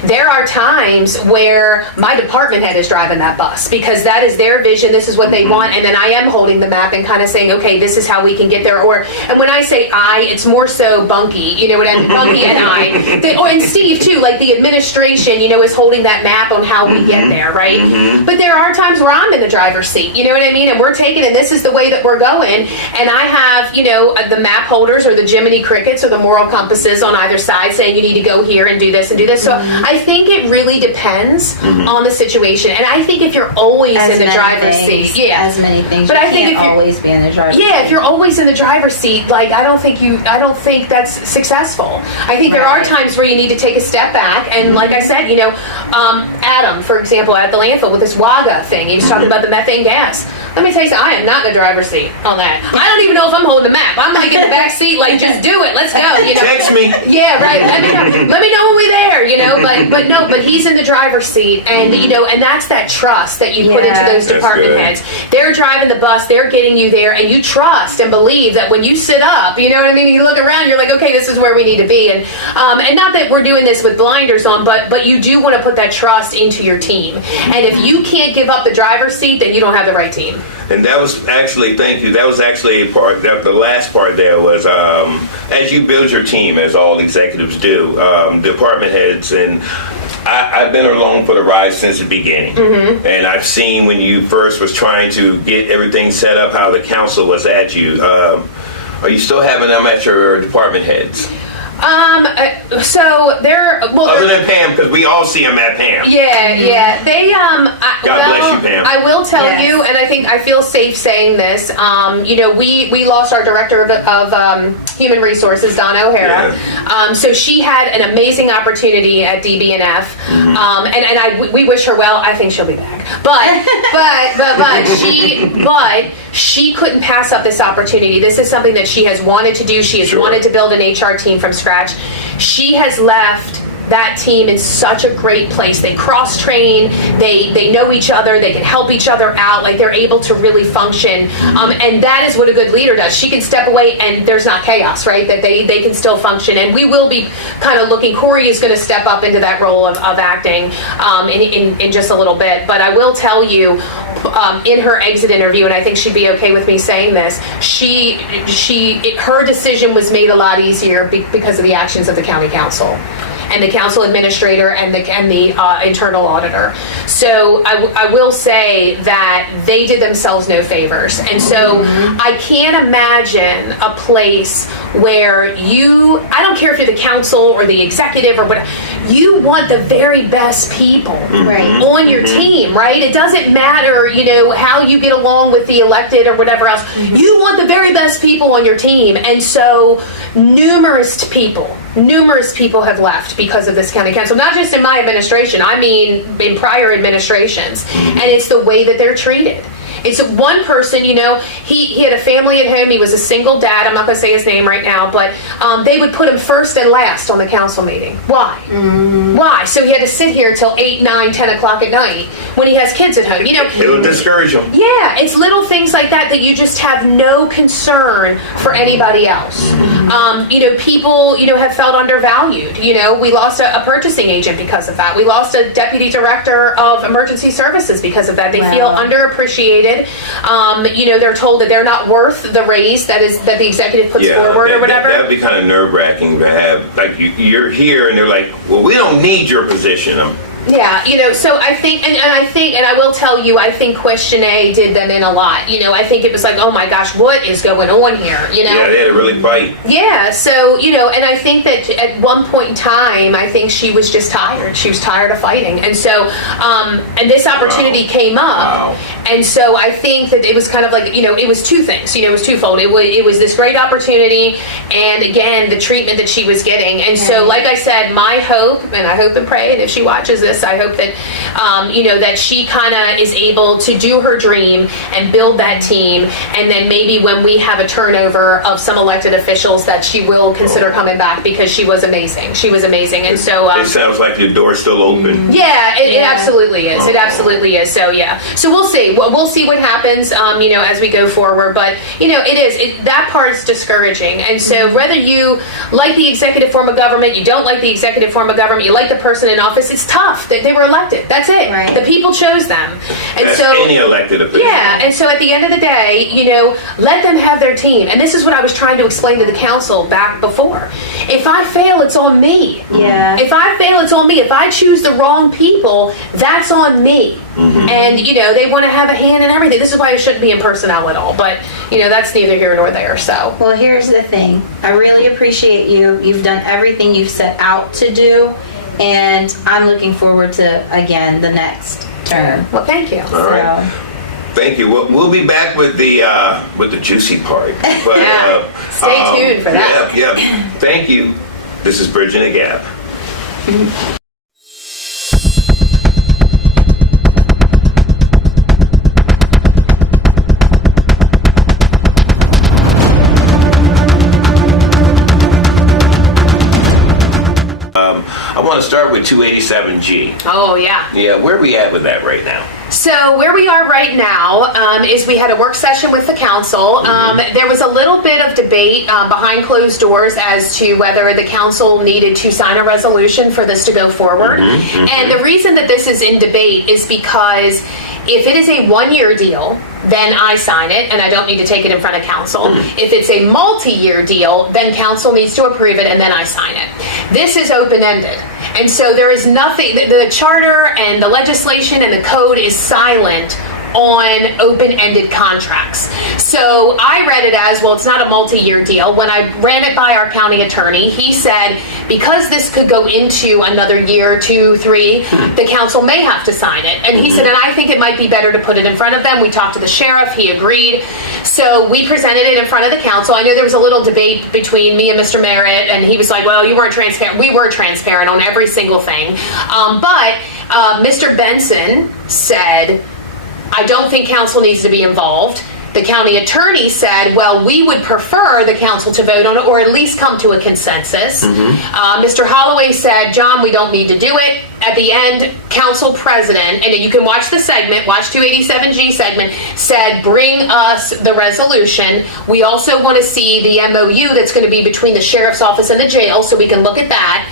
There are times where my department head is driving that bus because that is their vision. This is what they want. And then I am holding the map and kind of saying, okay, this is how we can get there. And when I say I, it's more so Bunky, what I mean? Bunky and I. And Steve too, like the administration, is holding that map on how we get there, right? But there are times where I'm in the driver's seat, you know what I mean? And we're taking, and this is the way that we're going. And I have, the map holders or the Jiminy Crickets or the moral compasses on either side saying you need to go here and do this and do this. So I think it really depends on the situation. And I think if you're always in the driver's seat, as many things, but I think if you're always be in the driver's seat. Yeah, if you're always in the driver's seat, like I don't think that's successful. I think there are times where you need to take a step back, and like I said, Adam, for example, at the landfill with this WAGA thing, he was talking about the methane gas. Let me tell you something, I am not in the driver's seat on that. I don't even know if I'm holding the map. I'm like in the back seat, like just do it, let's go. Text me. Yeah, right. Let me know when we're there. But he's in the driver's seat, and and that's that trust that you put into those department heads. They're driving the bus, they're getting you there, and you trust and believe that when you sit up, you know what I mean. You look around, you're like, okay, this is where we need to be, and not that we're doing this with blinders on, but you do want to put that trust into your team. And if you can't give up the driver's seat, then you don't have the right team. And that was actually, thank you, that was actually a part, the last part there was, as you build your team, as all executives do, department heads, and I've been along for the ride since the beginning. And I've seen when you first was trying to get everything set up, how the council was at you. Are you still having them at your department heads? So they're other than Pam, because we all see them at Pam. Yeah. They God bless you, Pam. I will tell you, and I feel safe saying this. We lost our director of human resources, Don O'Hara. So she had an amazing opportunity at DB&F, and we wish her well. I think she'll be back, but she couldn't pass up this opportunity. This is something that she has wanted to do. She has wanted to build an HR team from scratch. She has left that team in such a great place. They cross-train, they know each other, they can help each other out, like they're able to really function. And that is what a good leader does. She can step away and there's not chaos, right? That they can still function. And we will be kind of looking, Corey is going to step up into that role of acting in just a little bit. But I will tell you, in her exit interview, and I think she'd be okay with me saying this, her decision was made a lot easier because of the actions of the county council and the council administrator and the internal auditor. So I will say that they did themselves no favors. And so I can't imagine a place where I don't care if you're the council or the executive or whatever, you want the very best people on your team, right? It doesn't matter, how you get along with the elected or whatever else. You want the very best people on your team. And so numerous people have left because of this county council, not just in my administration, I mean in prior administrations. And it's the way that they're treated. It's one person, he had a family at home. He was a single dad. I'm not going to say his name right now, but they would put him first and last on the council meeting. Why? Why? So he had to sit here till 8, 9, 10 o'clock at night when he has kids at home. It would discourage him. Yeah, it's little things like that you just have no concern for anybody else. People, have felt undervalued. We lost a purchasing agent because of that. We lost a deputy director of emergency services because of that. They feel underappreciated. They're told that they're not worth the raise that the executive puts forward or whatever. That'd be kind of nerve-wracking to have, like, you're here and they're like, well, we don't need your position. Yeah, so I think, and I will tell you, I think Question A did them in a lot. I think it was like, oh my gosh, what is going on here? Yeah, they had to really fight. Yeah, so, and I think that at one point in time, I think she was just tired. She was tired of fighting. And so, and this opportunity came up. And so I think that it was kind of like, it was two things. It was twofold. It was this great opportunity, and again, the treatment that she was getting. And so, like I said, my hope, and I hope and pray, and if she watches this, I hope that, that she kind of is able to do her dream and build that team. And then maybe when we have a turnover of some elected officials, that she will consider coming back, because she was amazing. She was amazing. And so it sounds like the door's still open. Yeah, it absolutely is. It absolutely is. So yeah. So we'll see. We'll see what happens, as we go forward. But that part's discouraging. And so whether you like the executive form of government, you don't like the executive form of government, you like the person in office, it's tough. They were elected. That's it. Right. The people chose them. And That's so any elected official. Yeah, and so at the end of the day, let them have their team. And this is what I was trying to explain to the council back before. If I fail, it's on me. Yeah. If I fail, it's on me. If I choose the wrong people, that's on me. And, they want to have a hand in everything. This is why it shouldn't be in personnel at all. But, that's neither here nor there. So, Well, here's the thing. I really appreciate you. You've done everything you've set out to do, and I'm looking forward to, again, the next term. well, thank you. All right. Thank you. We'll be back with the juicy part. But, Yeah. Stay tuned for that. Yeah. Thank you. This is Bridging the Gap. I want to start with 287G. Oh, yeah. Yeah, where are we at with that right now? So where we are right now is we had a work session with the council. There was a little bit of debate behind closed doors as to whether the council needed to sign a resolution for this to go forward. And the reason that this is in debate is because if it is a one-year deal, then I sign it and I don't need to take it in front of council. If it's a multi-year deal, then council needs to approve it and then I sign it. This is open-ended. And so there is nothing, the charter and the legislation and the code is silent on open-ended contracts. So I read it as, well, it's not a multi-year deal. When I ran it by our county attorney, he said, because this could go into another year, 2, 3, the council may have to sign it. And he said, and I think it might be better to put it in front of them. We talked to the sheriff, he agreed. So we presented it in front of the council. I know there was a little debate between me and Mr. Merritt, and he was like, well, you weren't transparent. We were transparent on every single thing. But Mr. Benson said, I don't think council needs to be involved. The county attorney said, well, we would prefer the council to vote on it or at least come to a consensus. Mr. Holloway said, John, we don't need to do it. At the end, council president, and you can watch the segment, watch 287G segment, said, bring us the resolution. We also want to see the MOU that's going to be between the sheriff's office and the jail, so we can look at that,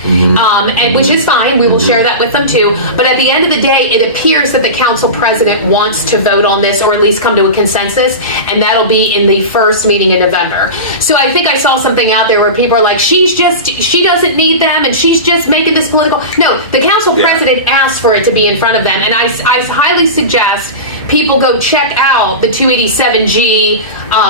and which is fine. We will share that with them too. But at the end of the day, it appears that the council president wants to vote on this or at least come to a consensus, and that'll be in the first meeting in November. So I think I saw something out there where people are like, she doesn't need them, and she's just making this political. No, the council president asked for it to be in front of them, and I highly suggest people go check out the 287G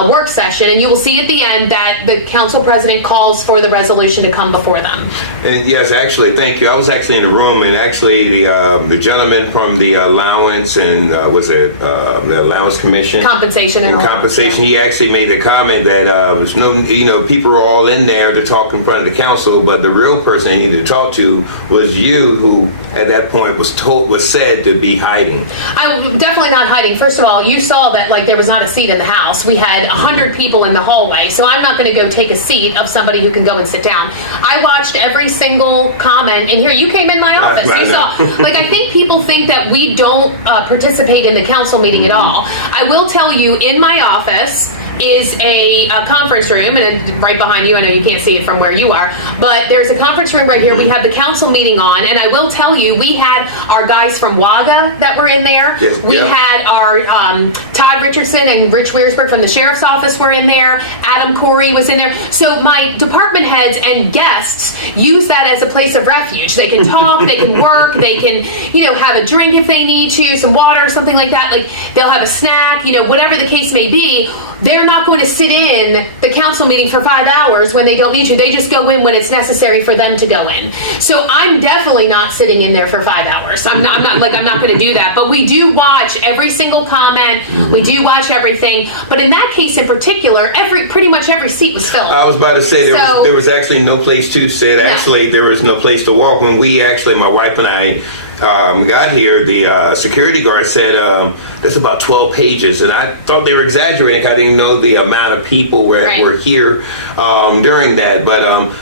work session, and you will see at the end that the council president calls for the resolution to come before them. And yes, actually, thank you. I was actually in the room, and actually the gentleman from the Allowance and the Allowance Commission? Compensation and Compensation. He actually made the comment that there's no, people are all in there to talk in front of the council, but the real person they needed to talk to was you, who at that point was said to be hiding. I'm definitely not hiding. First of all, you saw that there was not a seat in the house. We had 100 people in the hallway, so I'm not going to go take a seat of somebody who can go and sit down. I watched every single comment in here. You came in my office. You saw. I think people think that we don't participate in the council meeting at all. I will tell you, in my office is a conference room, and right behind you, I know you can't see it from where you are, but there's a conference room right here. We have the council meeting on, and I will tell you, we had our guys from WAGA that were in there. Yes, we had our Todd Richardson and Rich Weersberg from the sheriff's office were in there. Adam Corey was in there. So my department heads and guests use that as a place of refuge. They can talk, they can work, they can, have a drink if they need to, some water, something like that. They'll have a snack, whatever the case may be. They're not going to sit in the council meeting for 5 hours when they don't need to. They just go in when it's necessary for them to go in. So I'm definitely not sitting in there for 5 hours. I'm not going to do that. But we do watch every single comment. We do watch everything. But in that case in particular, pretty much every seat was filled. I was about to say there was actually no place to sit. Actually, there was no place to walk. When my wife and I got here, the security guard said there's about 12 pages, and I thought they were exaggerating. I didn't know the amount of people were here during that. But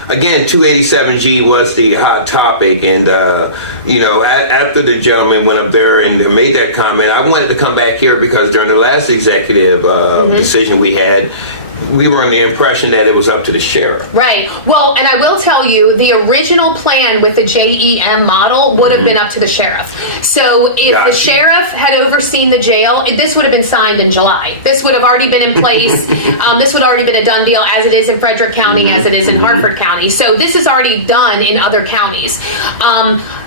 again, 287G was the hot topic, and after the gentleman went up there and made that comment, I wanted to come back here because during the last executive decision we had, we were under the impression that it was up to the sheriff. Right. Well, and I will tell you, the original plan with the JEM model would have been up to the sheriff. So if the sheriff had overseen the jail, this would have been signed in July. This would have already been in place. This would have already been a done deal, as it is in Frederick County, as it is in Hartford County. So this is already done in other counties.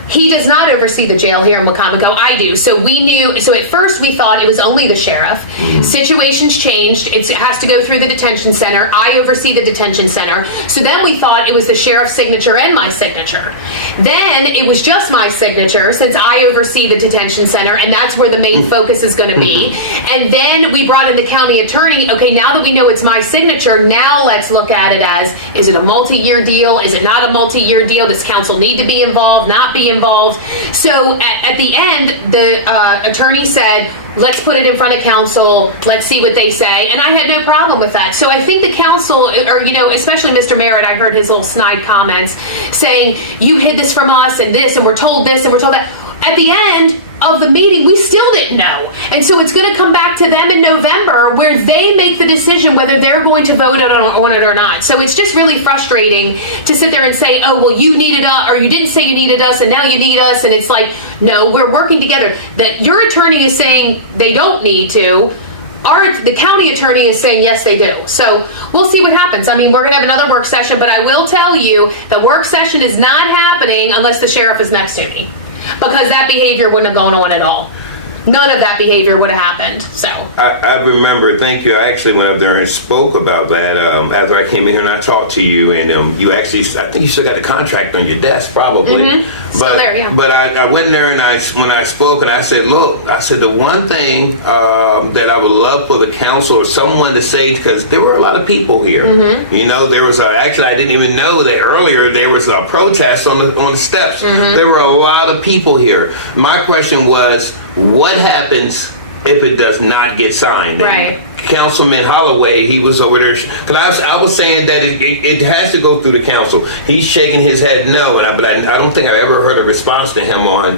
He does not oversee the jail here in Wacomico. I do. So we knew, so at first we thought it was only the sheriff. Situations changed. It has to go through the detention center. I oversee the detention center. So then we thought it was the sheriff's signature and my signature. Then it was just my signature since I oversee the detention center, and that's where the main focus is going to be. And then we brought in the county attorney. Okay, now that we know it's my signature, now let's look at it as, is it a multi-year deal? Is it not a multi-year deal? Does council need to be involved, not be involved? So at the end, the attorney said, let's put it in front of council, let's see what they say, and I had no problem with that. So I think the council, or especially Mr. Merritt, I heard his little snide comments saying, you hid this from us, and this, and we're told this, and we're told that. At the end of the meeting, we still didn't know. And so it's going to come back to them in November where they make the decision whether they're going to vote on it or not. So it's just really frustrating to sit there and say, oh, well, you needed us, or you didn't say you needed us, and now you need us. And it's like, no, we're working together. That your attorney is saying they don't need to. The county attorney is saying, yes, they do. So we'll see what happens. I mean, we're going to have another work session, but I will tell you the work session is not happening unless the sheriff is next to me. Because that behavior wouldn't have gone on at all. None of that behavior would have happened. So I remember, thank you. I actually went up there and spoke about that after I came in here and I talked to you. And you actually, I think you still got the contract on your desk, probably. Still there, yeah. But I went in there and when I spoke and I said, look, I said the one thing that I would love for the council or someone to say, because there were a lot of people here. There was actually I didn't even know that earlier there was a protest on the steps. There were a lot of people here. My question was, what happens if it does not get signed? Right. Councilman Holloway, he was over there, because I was saying that it has to go through the council. He's shaking his head no, but I don't think I've ever heard a response to him on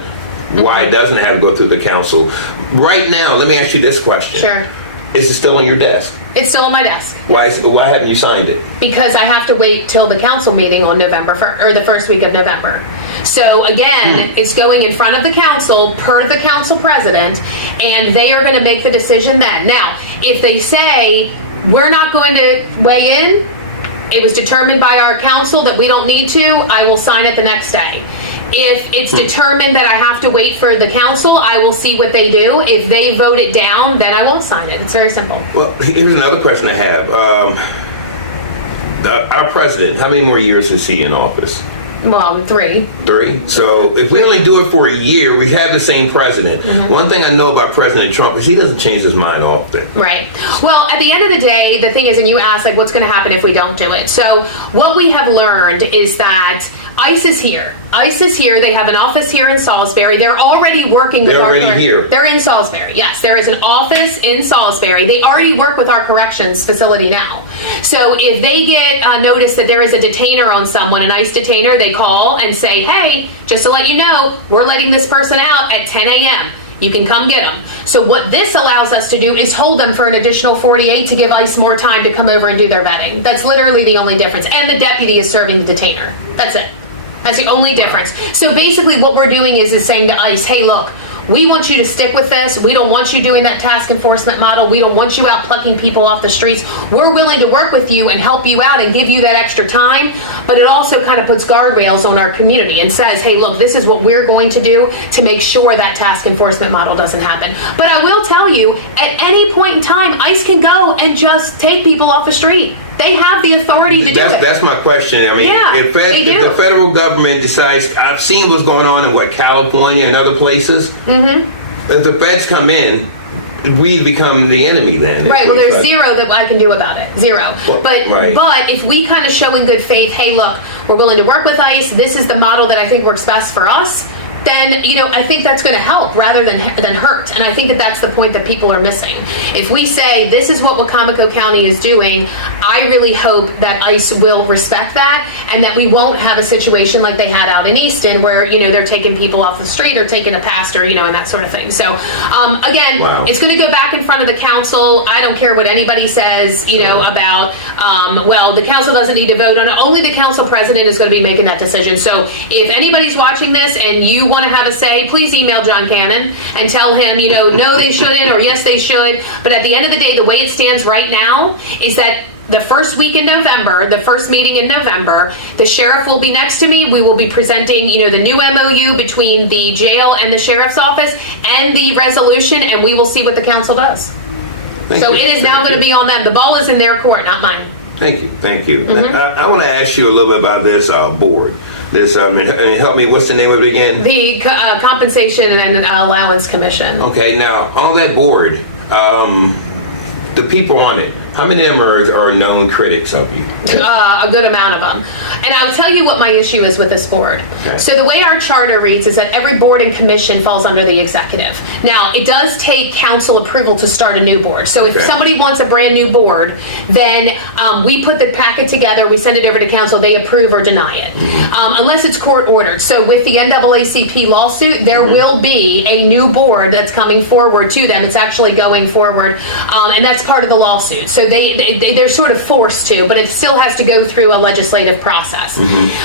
why it doesn't have to go through the council. Right now, let me ask you this question. Sure. Is it still on your desk? It's still on my desk. Why haven't you signed it? Because I have to wait till the council meeting on November 1st, or the first week of November. So again, it's going in front of the council per the council president, and they are going to make the decision then. Now, if they say we're not going to weigh in, it was determined by our council that we don't need to, I will sign it the next day. If it's determined that I have to wait for the council, I will see what they do. If they vote it down, then I won't sign it. It's very simple. Well, here's another question I have. Our president, how many more years is he in office? Well, 3. 3? So if we only do it for a year, we have the same president. One thing I know about President Trump is he doesn't change his mind often. Right. Well, at the end of the day, the thing is, and you asked, like, what's going to happen if we don't do it? So what we have learned is that ICE is here. ICE is here. They have an office here in Salisbury. They're already working with our... They're already here. They're in Salisbury, yes. There is an office in Salisbury. They already work with our corrections facility now. So if they get notice that there is a detainer on someone, an ICE detainer, they call and say, hey, just to let you know, we're letting this person out at 10 a.m. You can come get them. So what this allows us to do is hold them for an additional 48 to give ICE more time to come over and do their vetting. That's literally the only difference. And the deputy is serving the detainer. That's it. That's the only difference. So basically what we're doing is saying to ICE, hey, look, we want you to stick with this. We don't want you doing that task enforcement model. We don't want you out plucking people off the streets. We're willing to work with you and help you out and give you that extra time. But it also kind of puts guardrails on our community and says, hey, look, this is what we're going to do to make sure that task enforcement model doesn't happen. But I will tell you, at any point in time, ICE can go and just take people off the street. They have the authority to do it. That's my question. I mean, if the federal government decides, I've seen what's going on in California and other places. If the feds come in, we become the enemy then. Right. Well, there's zero that I can do about it. Zero. Well, but if we kind of show in good faith, hey, look, we're willing to work with ICE. This is the model that I think works best for us. Then, I think that's going to help rather than hurt. And I think that that's the point that people are missing. If we say, this is what Wacomico County is doing, I really hope that ICE will respect that and that we won't have a situation like they had out in Easton where, they're taking people off the street or taking a pastor, and that sort of thing. So, again, It's going to go back in front of the council. I don't care what anybody says, about, the council doesn't need to vote on it. Only the council president is going to be making that decision. So if anybody's watching this and you want to have a say, please email John Cannon and tell him, no, they shouldn't, or yes, they should. But at the end of the day, the way it stands right now is that the first week in November, the first meeting in November, the sheriff will be next to me. We will be presenting, the new MOU between the jail and the sheriff's office and the resolution, and we will see what the council does. So it is now going to be on them. The ball is in their court, not mine. Thank you. I want to ask you a little bit about this board. This, help me, what's the name of it again? The Compensation and Allowance Commission. Okay, now, on that board, the people on it, how many of them are known critics of you? A good amount of them. And I'll tell you what my issue is with this board. Okay. So the way our charter reads is that every board and commission falls under the executive. Now, it does take council approval to start a new board. So if somebody wants a brand new board, then we put the packet together, we send it over to council, they approve or deny it. Unless it's court ordered. So with the NAACP lawsuit, there will be a new board that's coming forward to them. It's actually going forward, and that's part of the lawsuit. So they're sort of forced to, but it still has to go through a legislative process.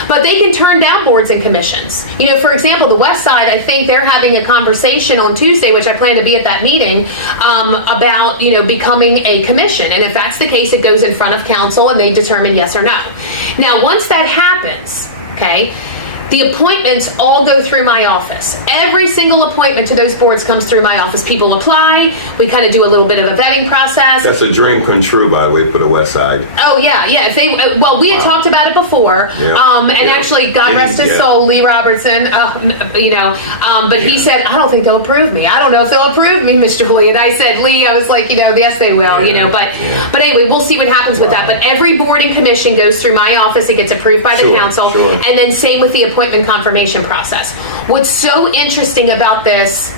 But they can turn down boards and commissions. For example, the West Side, I think they're having a conversation on Tuesday, which I plan to be at that meeting, about becoming a commission. And if that's the case, it goes in front of council and they determine yes or no. Now, once that happens, okay, the appointments all go through my office. Every single appointment to those boards comes through my office. People apply. We kind of do a little bit of a vetting process. That's a dream come true, by the way, for the West Side. Oh, yeah. If they, we had talked about it before. Actually, God rest his soul, Lee Robertson, but he said, I don't think they'll approve me. I don't know if they'll approve me, Mr. Lee. And I said, Lee, I was like, yes, they will, But anyway, we'll see what happens with that. But every board and commission goes through my office. It gets approved by the council. And then same with the appointment confirmation process. What's so interesting about this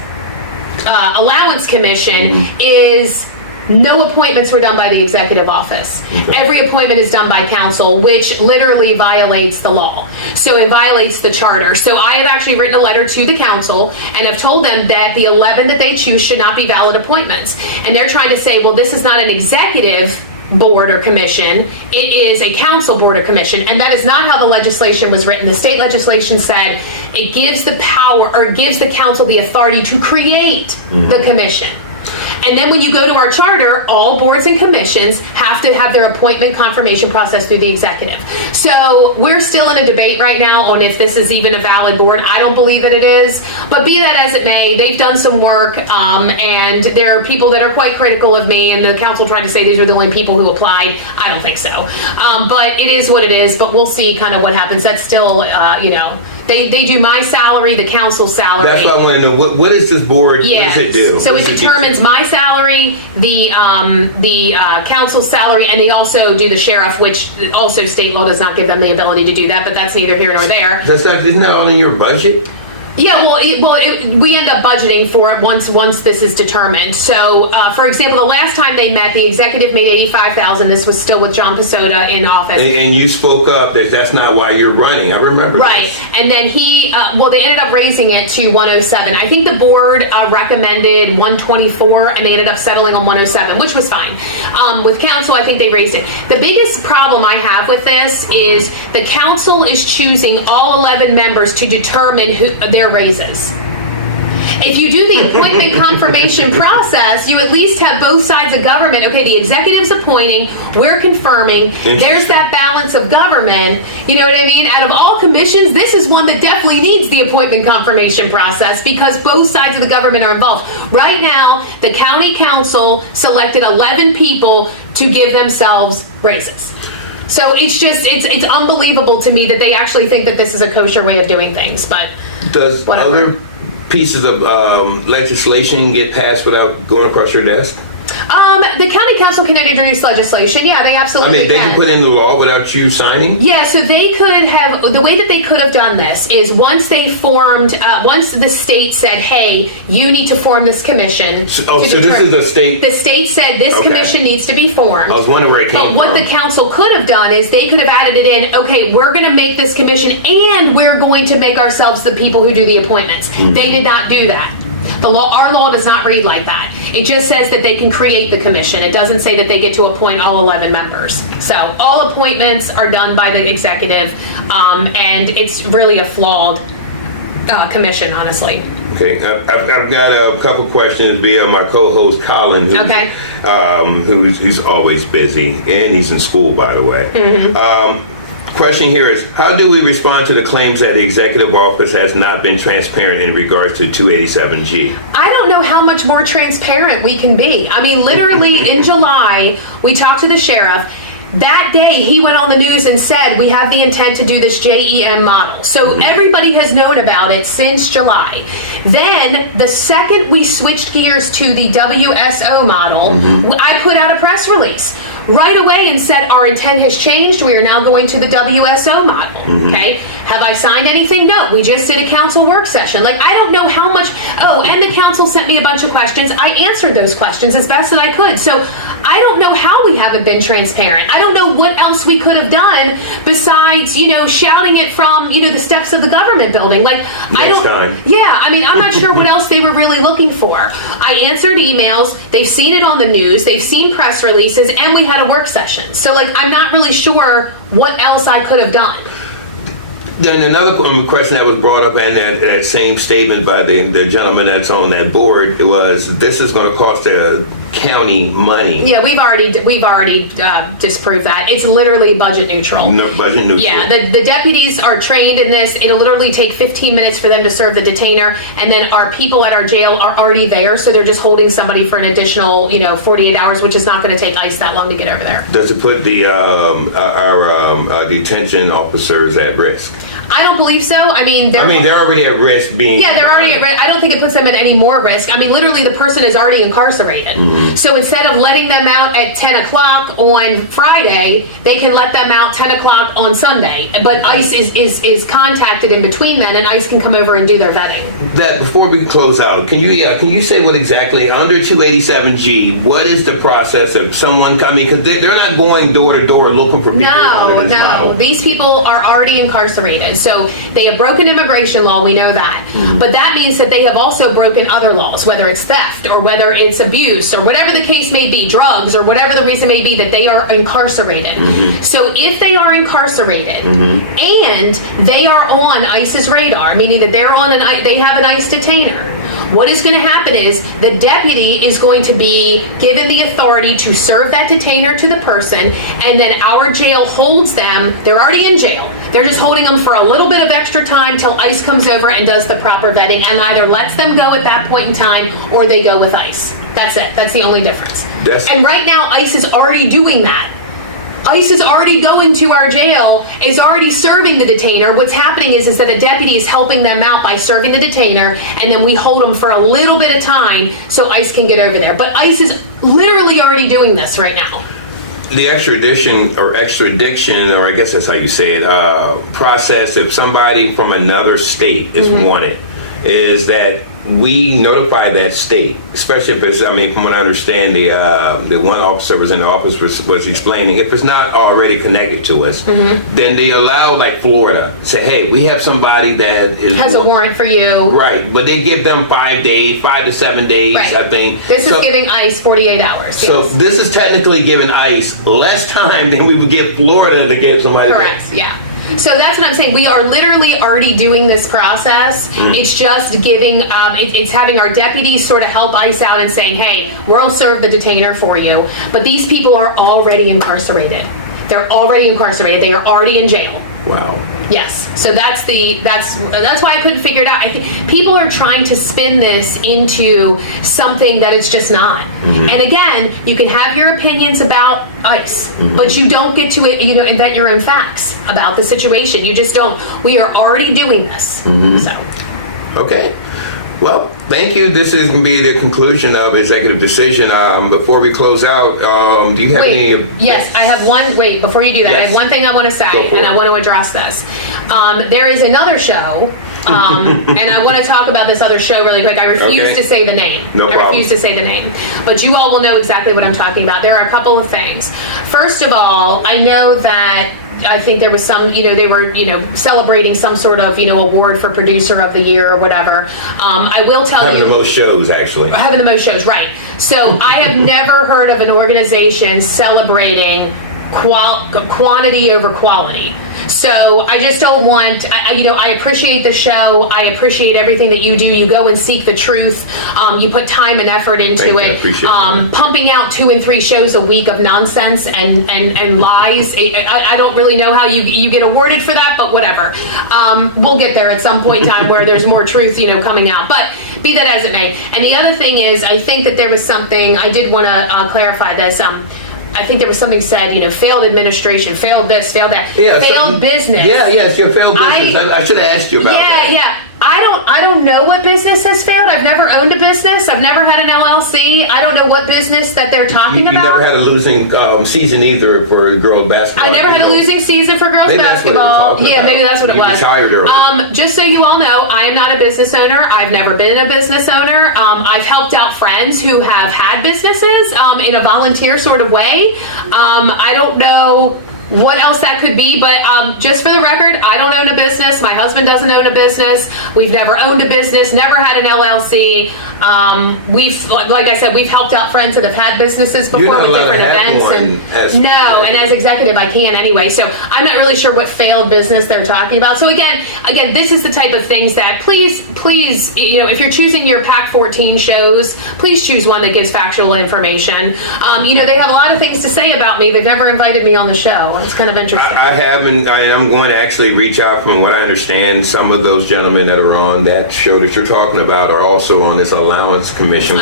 allowance commission is no appointments were done by the executive office. Every appointment is done by council, which literally violates the law. So it violates the charter. So I have actually written a letter to the council and have told them that the 11 that they choose should not be valid appointments. And they're trying to say, well, this is not an executive board or commission, it is a council board or commission, and that is not how the legislation was written. The state legislation said it gives the power, or gives the council the authority to create the commission. And then when you go to our charter, all boards and commissions have to have their appointment confirmation process through the executive. So we're still in a debate right now on if this is even a valid board. I don't believe that it is, but be that as it may, they've done some work, and there are people that are quite critical of me, and the council tried to say these were the only people who applied. I don't think so. But it is what it is, but we'll see kind of what happens. That's still, They do my salary, the council's salary. That's what I want to know. What is this board? Yes. What does it do? So it determines my salary, the council's salary, and they also do the sheriff, which also state law does not give them the ability to do that, but that's neither here nor there. Isn't that all in your budget? Yeah, we end up budgeting for it once this is determined. So, for example, the last time they met, the executive made $85,000. This was still with John Pasota in office. And you spoke up that that's not why you're running. I remember. Right, this. and then they ended up raising it to 107. I think the board recommended 124, and they ended up settling on 107, which was fine. With council, I think they raised it. The biggest problem I have with this is the council is choosing all 11 members to determine their raises. If you do the appointment confirmation process, you at least have both sides of government. Okay, the executive's appointing, we're confirming. There's that balance of government. You know what I mean? Out of all commissions, this is one that definitely needs the appointment confirmation process because both sides of the government are involved. Right now, the county council selected 11 people to give themselves raises. So it's unbelievable to me that they actually think that this is a kosher way of doing things, but does whatever. Other pieces of legislation get passed without going across your desk? The county council can introduce legislation. Yeah, they absolutely can. They can put in the law without you signing? Yeah, so they could have, the way that they could have done this is once they formed, once the state said, hey, you need to form this commission. So this is the state? The state said this commission needs to be formed. I was wondering where it came from. But what the council could have done is they could have added it in, okay, we're going to make this commission and we're going to make ourselves the people who do the appointments. They did not do that. Our law does not read like that. It just says that they can create the commission. It doesn't say that they get to appoint all 11 members. So all appointments are done by the executive, and it's really a flawed commission, honestly. Okay, I've got a couple questions via my co-host Colin, who's always busy, and he's in school, by the way. Question here is, how do we respond to the claims that the executive office has not been transparent in regards to 287G? I don't know how much more transparent we can be. I mean, literally in July, we talked to the sheriff. That day, he went on the news and said, we have the intent to do this JEM model. So everybody has known about it since July. Then, the second we switched gears to the WSO model, I put out a press release right away and said, our intent has changed. We are now going to the WSO model. Okay. Have I signed anything? No. We just did a council work session. Like, I don't know how much. Oh, and the council sent me a bunch of questions. I answered those questions as best that I could. So I don't know how we haven't been transparent. I don't know what else we could have done besides, shouting it from, the steps of the government building. Like, I mean, I'm not sure what else they were really looking for. I answered emails. They've seen it on the news. They've seen press releases, and we had a work session. So, I'm not really sure what else I could have done. Then another question that was brought up in that same statement by the gentleman that's on that board was, this is going to cost the county money. Yeah, we've already disproved that. It's literally budget neutral. No, budget neutral. Yeah, the deputies are trained in this. It'll literally take 15 minutes for them to serve the detainer, and then our people at our jail are already there, so they're just holding somebody for an additional, 48 hours, which is not going to take ICE that long to get over there. Does it put our detention officers at risk? I don't believe so. I mean, they're already at risk being... Yeah, they're already at risk. I don't think it puts them at any more risk. I mean, literally, the person is already incarcerated. So instead of letting them out at 10 o'clock on Friday, they can let them out 10 o'clock on Sunday. But ICE is contacted in between then, and ICE can come over and do their vetting. That, before we close out, can you say what exactly, under 287G, what is the process of someone coming? Because they're not going door to door looking for people under this model. These people are already incarcerated. So they have broken immigration law, we know that. But that means that they have also broken other laws, whether it's theft or whether it's abuse or whatever the case may be, drugs or whatever the reason may be, that they are incarcerated. So if they are incarcerated and they are on ICE's radar, meaning that they have an ICE detainer, what is going to happen is the deputy is going to be given the authority to serve that detainer to the person, and then our jail holds them. They're already in jail. They're just holding them for a little bit of extra time till ICE comes over and does the proper vetting and either lets them go at that point in time or they go with ICE. That's it. That's the only difference. And right now, ICE is already doing that. ICE is already going to our jail, is already serving the detainer. What's happening is that the deputy is helping them out by serving the detainer, and then we hold them for a little bit of time so ICE can get over there. But ICE is literally already doing this right now. The extradition, or I guess that's how you say it, process, if somebody from another state is wanted, is that we notify that state, especially if it's, from what I understand, the one officer was in the office was explaining, if it's not already connected to us, then they allow, like Florida, say, hey, we have somebody that has a warrant for you. Right, but they give them 5 to 7 days, right. I think. This is giving ICE 48 hours. So this is technically giving ICE less time than we would give Florida to get somebody. Correct, yeah. So that's what I'm saying. We are literally already doing this process. It's just giving, it's having our deputies sort of help ICE out and saying, hey, we'll serve the detainer for you. But these people are already incarcerated. They're already incarcerated. They are already in jail. Wow. Yes. So that's why I couldn't figure it out. I think people are trying to spin this into something that it's just not. And again, you can have your opinions about ICE, but you don't get to it, invent your own facts about the situation. You just don't. We are already doing this. So. Okay. Well, thank you. This is going to be the conclusion of Executive Decision. Before we close out, do you have any... Yes, I have one... Wait, before you do that, I have one thing I want to say, and I want to address this. There is another show, and I want to talk about this other show really quick. I refuse to say the name. No problem. I refuse to say the name. But you all will know exactly what I'm talking about. There are a couple of things. First of all, I know that I think there was some, they were, celebrating some sort of, award for producer of the year or whatever. I will tell you. Having the most shows, actually. Having the most shows, right. So I have never heard of an organization celebrating quantity over quality. So I just don't want, I appreciate the show. I appreciate everything that you do. You go and seek the truth. You put time and effort into Thank you. I it. appreciate that. Pumping out 2 and 3 shows a week of nonsense and lies. I don't really know how you get awarded for that, but whatever. We'll get there at some point in time where there's more truth, coming out. But be that as it may. And the other thing is, I think that there was something, I did want to clarify this. I think there was something said, failed administration, failed this, failed that, failed business. Yes, your failed business. I should have asked you about that. Yeah. I don't know what business has failed. I've never owned a business. I've never had an LLC. I don't know what business that they're talking You about. never had a losing season either for girls basketball. I never had a losing season for girls Maybe that's what basketball. they were talking about. Maybe that's what it You was. retired early. Just so you all know, I am not a business owner. I've never been a business owner. I've helped out friends who have had businesses in a volunteer sort of way. I don't know what else that could be, but just for the record, I don't own a business. My husband doesn't own a business. We've never owned a business, never had an LLC. Like I said, we've helped out friends that have had businesses before with different events. And as executive, I can anyway. So I'm not really sure what failed business they're talking about. So again, this is the type of things that please, if you're choosing your PAC 14 shows, please choose one that gives factual information. They have a lot of things to say about me. They've never invited me on the show. It's kind of interesting. I haven't. I am going to actually reach out. From what I understand, some of those gentlemen that are on that show that you're talking about are also on this Allowance Commission,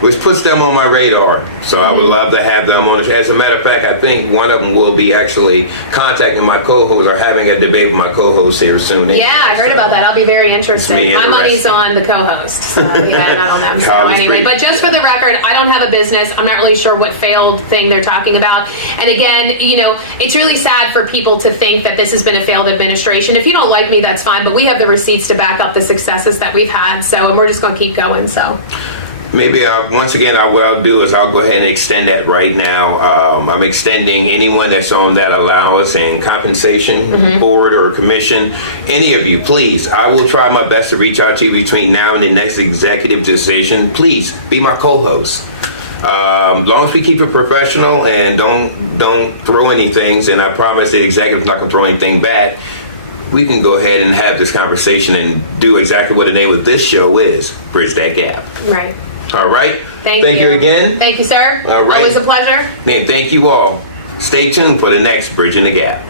which puts them on my radar. So I would love to have them on. As a matter of fact, I think one of them will be actually contacting my co-host or having a debate with my co-host here soon. Yeah, I heard about that. I'll be very interested. My money's on the co-host. So, not on them. So anyway, but just for the record, I don't have a business. I'm not really sure what failed thing they're talking about. And again, it's really sad for people to think that this has been a failed administration. If you don't like me, that's fine, but we have the receipts to back up the successes that we've had, and we're just going to keep going. So maybe once again, what I'll do is I'll go ahead and extend that right now. I'm extending anyone that's on that allowance and compensation board or commission. Any of you, please, I will try my best to reach out to you between now and the next executive decision. Please be my co-host. As long as we keep it professional and don't throw anything, and I promise the executive's not going to throw anything back, we can go ahead and have this conversation and do exactly what the name of this show is, Bridge That Gap. Right. All right. Thank you again. Thank you, sir. All right. Always a pleasure. And thank you all. Stay tuned for the next Bridging the Gap.